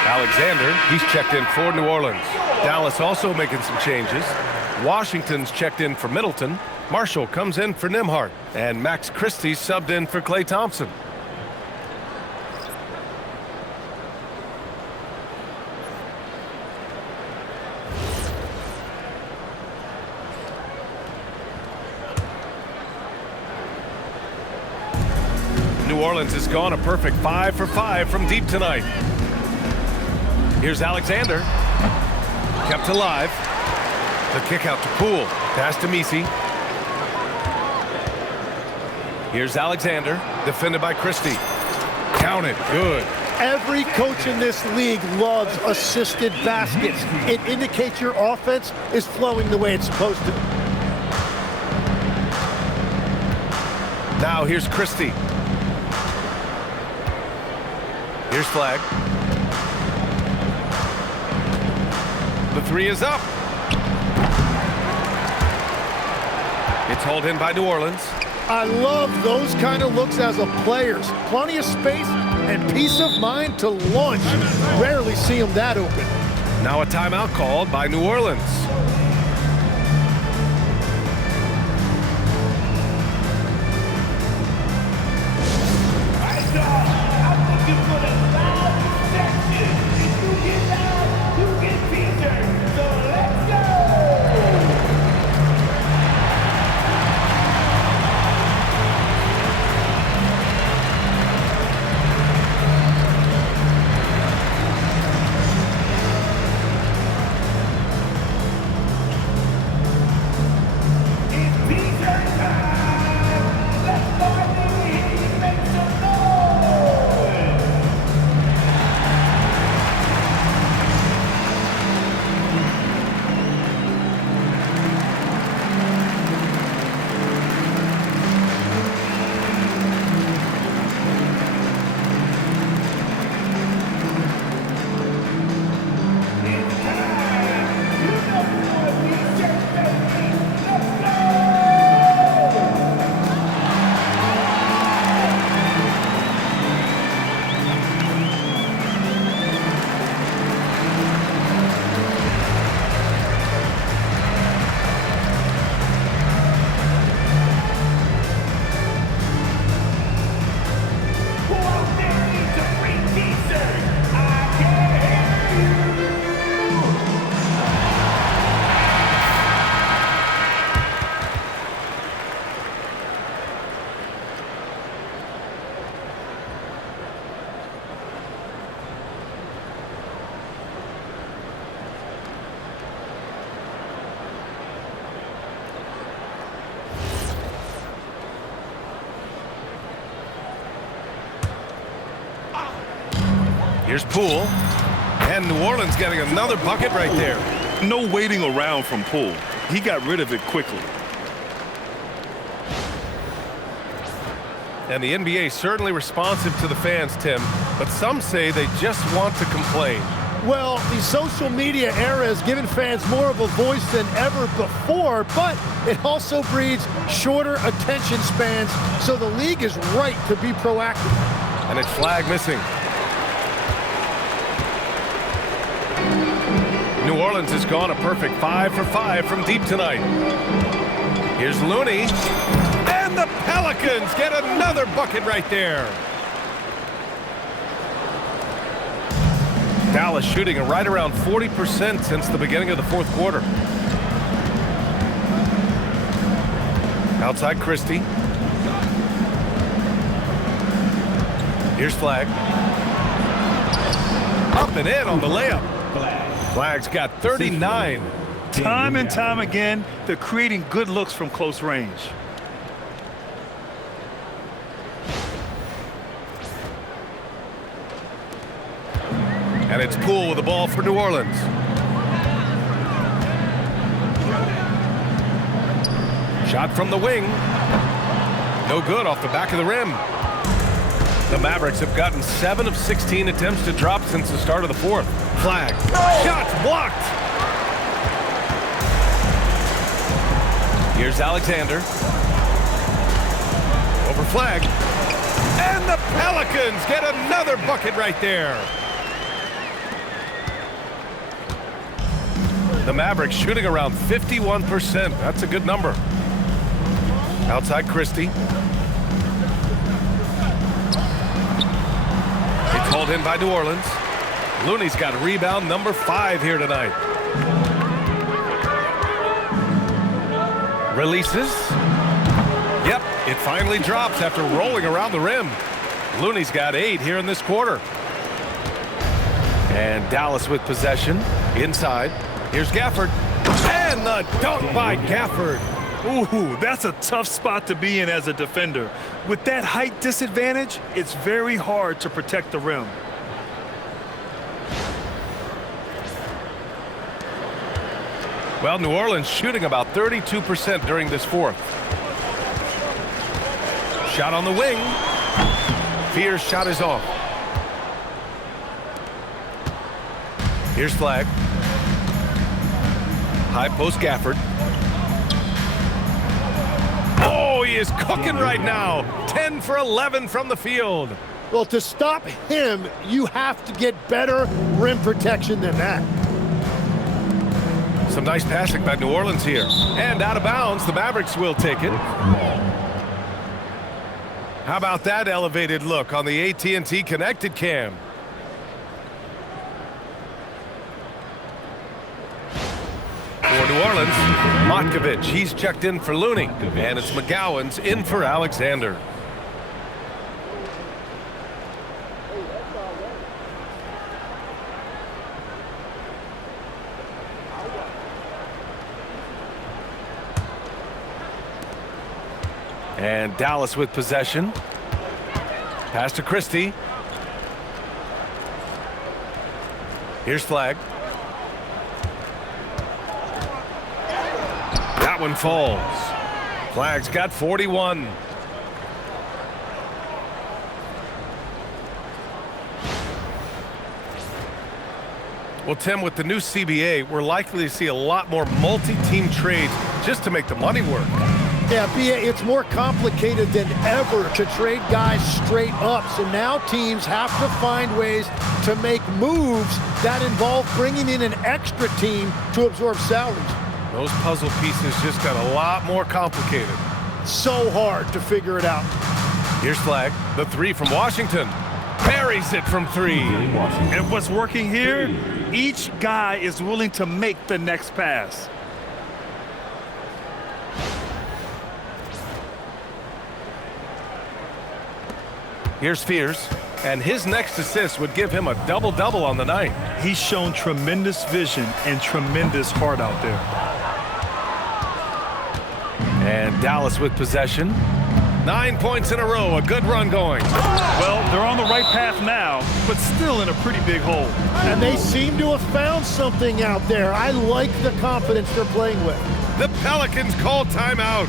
Alexander, he's checked in for New Orleans. Dallas also making some changes. Washington's checked in for Middleton. Marshall comes in for Nembhard. And Max Christie subbed in for Klay Thompson. Orleans has gone a perfect 5 for 5 from deep tonight. Here's Alexander. Kept alive. The kick out to Poole. Pass to Misi. Here's Alexander. Defended by Christie. Counted. Good. Every coach in this league loves assisted baskets. It indicates your offense is flowing the way it's supposed to. Now here's Christie. Here's Flagg. The three is up. It's hauled in by New Orleans. I love those kind of looks as a player. Plenty of space and peace of mind to launch. Rarely see them that open. Now a timeout called by New Orleans. Here's Poole. And New Orleans getting another bucket right there. No waiting around from Poole. He got rid of it quickly. And the NBA certainly responsive to the fans, Tim, but some say they just want to complain. Well, the social media era has given fans more of a voice than ever before, but it also breeds shorter attention spans, so the league is right to be proactive. And it's Flagg missing. New Orleans has gone a perfect 5 for 5 from deep tonight. Here's Looney. And the Pelicans get another bucket right there. Dallas shooting right around 40% since the beginning of the fourth quarter. Outside Christie. Here's Flagg. Up and in on the layup. Flagg's got 39. Time and time again, they're creating good looks from close range. And it's Poole with the ball for New Orleans. Shot from the wing. No good off the back of the rim. The Mavericks have gotten 7 of 16 attempts to drop since the start of the fourth. Flagg. Shots blocked. Here's Alexander. Over Flagg. And the Pelicans get another bucket right there. The Mavericks shooting around 51%. That's a good number. Outside Christie. It's hauled in by New Orleans. Looney's got rebound number 5 here tonight. Releases. Yep, it finally drops after rolling around the rim. Looney's got 8 here in this quarter. And Dallas with possession. Inside. Here's Gafford. And the dunk by Gafford. Ooh, that's a tough spot to be in as a defender. With that height disadvantage, it's very hard to protect the rim. Well, New Orleans shooting about 32% during this fourth. Shot on the wing. Fear's shot is off. Here's Flagg. High post Gafford. Oh, he is cooking right now. 10 for 11 from the field. Well, to stop him, you have to get better rim protection than that. Some nice passing by New Orleans here. And out of bounds, the Mavericks will take it. How about that elevated look on the AT&T Connected Cam? For New Orleans, Matkovic, he's checked in for Looney. And it's McGowan's in for Alexander. And Dallas with possession. Pass to Christie. Here's Flagg. That one falls. Flagg's got 41. Well, Tim, with the new CBA, we're likely to see a lot more multi-team trades just to make the money work. Yeah, it's more complicated than ever to trade guys straight up. So now teams have to find ways to make moves that involve bringing in an extra team to absorb salaries. Those puzzle pieces just got a lot more complicated. So hard to figure it out. Here's Flagg, the 3 from Washington. Buries it from 3. And what's working here? Each guy is willing to make the next pass. Here's Fears, and his next assist would give him a double-double on the night. He's shown tremendous vision and tremendous heart out there. And Dallas with possession. 9 points in a row, a good run going. Well, they're on the right path now, but still in a pretty big hole. And they seem to have found something out there. I like the confidence they're playing with. The Pelicans call timeout.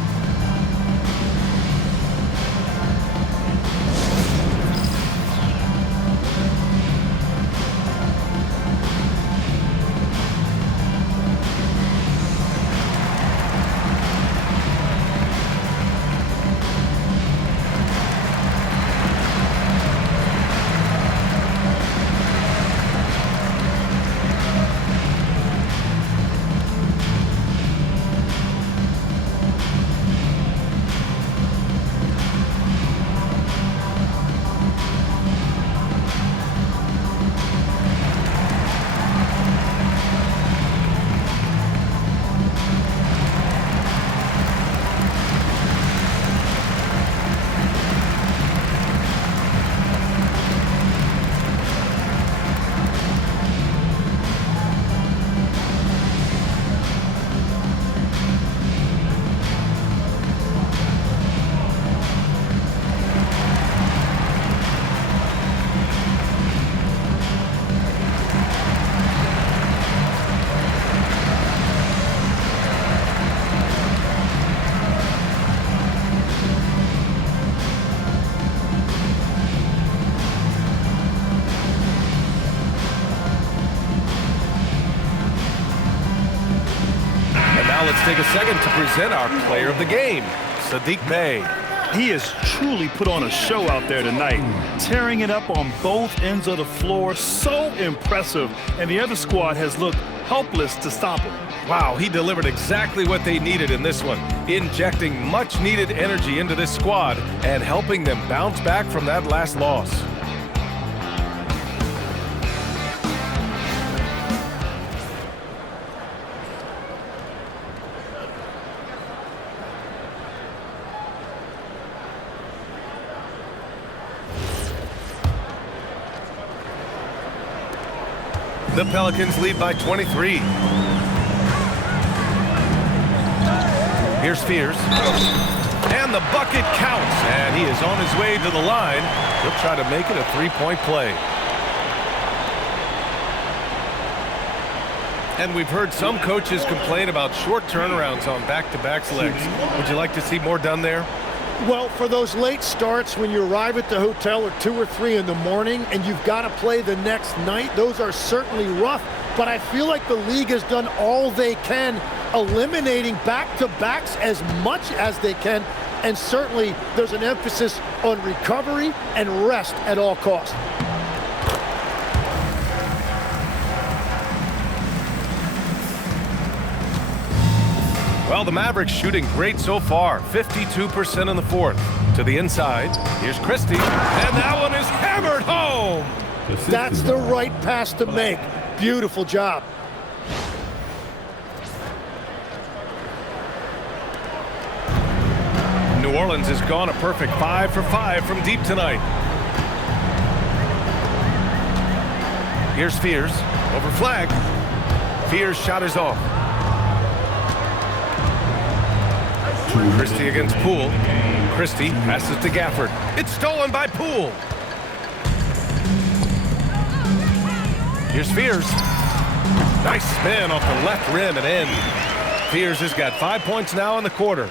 Let's take a second to present our player of the game, Saddiq Bey. He has truly put on a show out there tonight, tearing it up on both ends of the floor. So impressive, and the other squad has looked helpless to stop him. Wow, he delivered exactly what they needed in this one, injecting much-needed energy into this squad and helping them bounce back from that last loss. The Pelicans lead by 23. Here's Fears. And the bucket counts. And he is on his way to the line. He'll try to make it a three-point play. And we've heard some coaches complain about short turnarounds on back-to-back legs. Would you like to see more done there? Well, for those late starts when you arrive at the hotel at 2 or 3 in the morning and you've got to play the next night, those are certainly rough. But I feel like the league has done all they can, eliminating back-to-backs as much as they can. And certainly there's an emphasis on recovery and rest at all costs. Well, the Mavericks shooting great so far. 52% in the fourth. To the inside. Here's Christie. And that one is hammered home. That's the right pass to make. Beautiful job. New Orleans has gone a perfect 5 for 5 from deep tonight. Here's Fears. Over Flagg. Fears' shot is off. Christie against Poole. Christie passes to Gafford. It's stolen by Poole. Here's Fears. Nice spin off the left rim and in. Fears has got 5 points now in the quarter.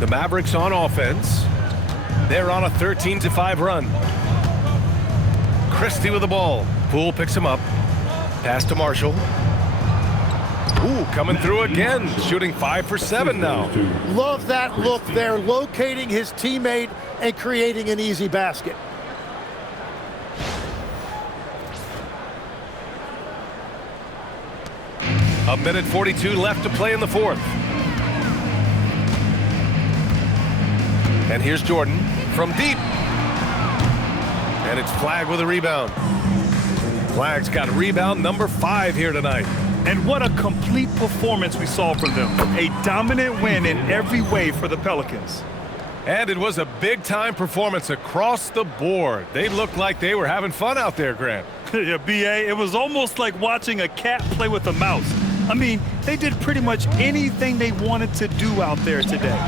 The Mavericks on offense. They're on a 13-5 run. Christie with the ball. Poole picks him up. Pass to Marshall. Ooh, coming through again. Shooting 5 for 7 now. Love that look there, locating his teammate and creating an easy basket. A minute 42 left to play in the fourth. And here's Jordan from deep. And it's Flagg with a rebound. Flagg's got rebound number 5 here tonight. And what a complete performance we saw from them. A dominant win in every way for the Pelicans. And it was a big-time performance across the board. They looked like they were having fun out there, Grant. Yeah, B.A., it was almost like watching a cat play with a mouse. I mean, they did pretty much anything they wanted to do out there today.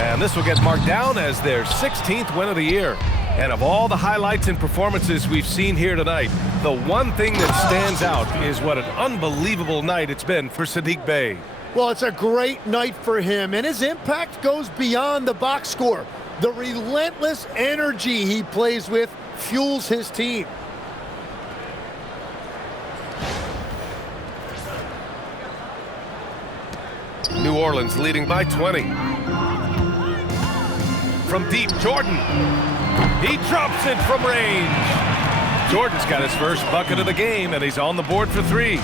And this will get marked down as their 16th win of the year. And of all the highlights and performances we've seen here tonight, the one thing that stands out is what an unbelievable night it's been for Saddiq Bey. Well, it's a great night for him, and his impact goes beyond the box score. The relentless energy he plays with fuels his team. New Orleans leading by 20. From deep, Jordan. He drops it from range. Jordan's got his first bucket of the game, and he's on the board for 3.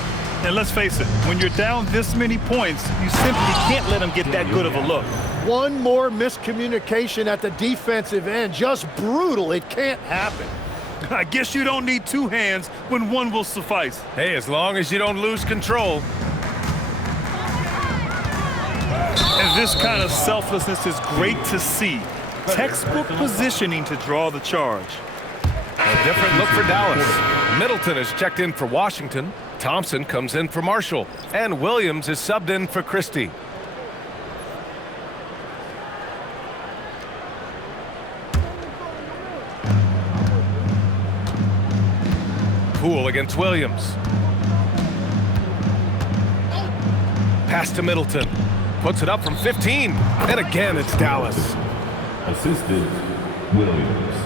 And let's face it, when you're down this many points, you simply can't let them get that good of a look. One more miscommunication at the defensive end. Just brutal. It can't happen. I guess you don't need 2 hands when one will suffice. Hey, as long as you don't lose control. And this kind of selflessness is great to see. Textbook positioning to draw the charge. A different look for Dallas. Middleton is checked in for Washington. Thompson comes in for Marshall. And Williams is subbed in for Christie. Poole against Williams. Pass to Middleton. Puts it up from 15. And again, it's Dallas. Assistant, Williams.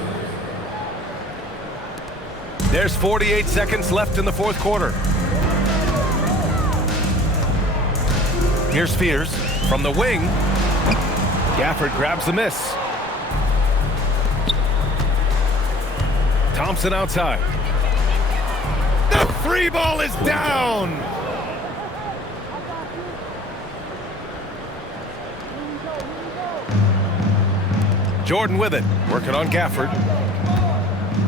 There's 48 seconds left in the fourth quarter. Here's Fears from the wing. Gafford grabs the miss. Thompson outside. The free ball is down. Jordan with it, working on Gafford.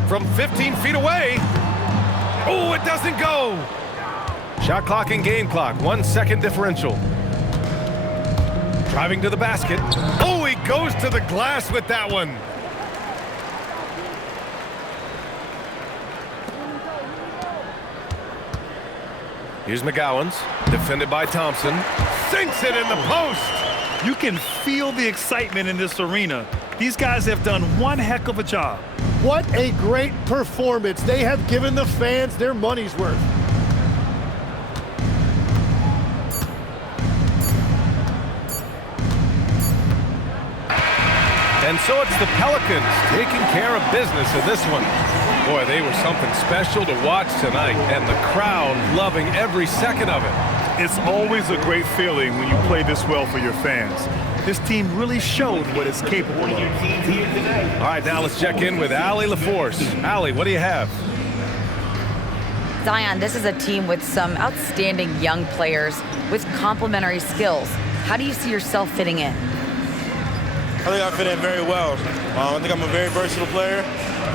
From 15 feet away. Oh, it doesn't go. Shot clock and game clock, 1 second differential. Driving to the basket. Oh, he goes to the glass with that one. Here's McGowan's, defended by Thompson. Sinks it in the post. You can feel the excitement in this arena. These guys have done one heck of a job. What a great performance. They have given the fans their money's worth. And so it's the Pelicans taking care of business in this one. Boy, they were something special to watch tonight, and the crowd loving every second of it. It's always a great feeling when you play this well for your fans. This team really showed what it's capable of. All right, now let's check in with Allie LaForce. Allie, what do you have? Zion, this is a team with some outstanding young players with complementary skills. How do you see yourself fitting in? I think I fit in very well. I think I'm a very versatile player.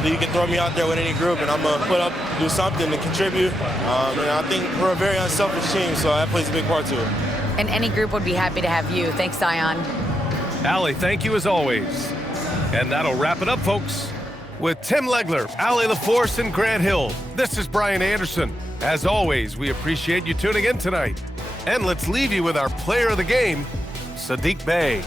You can throw me out there with any group, and I'm going to put up, do something to contribute. And I think we're a very unselfish team, so that plays a big part to it. And any group would be happy to have you. Thanks, Zion. Allie, thank you as always. And that'll wrap it up, folks. With Tim Legler, Allie LaForce, and Grant Hill, this is Brian Anderson. As always, we appreciate you tuning in tonight. And let's leave you with our player of the game, Sadiq Bey.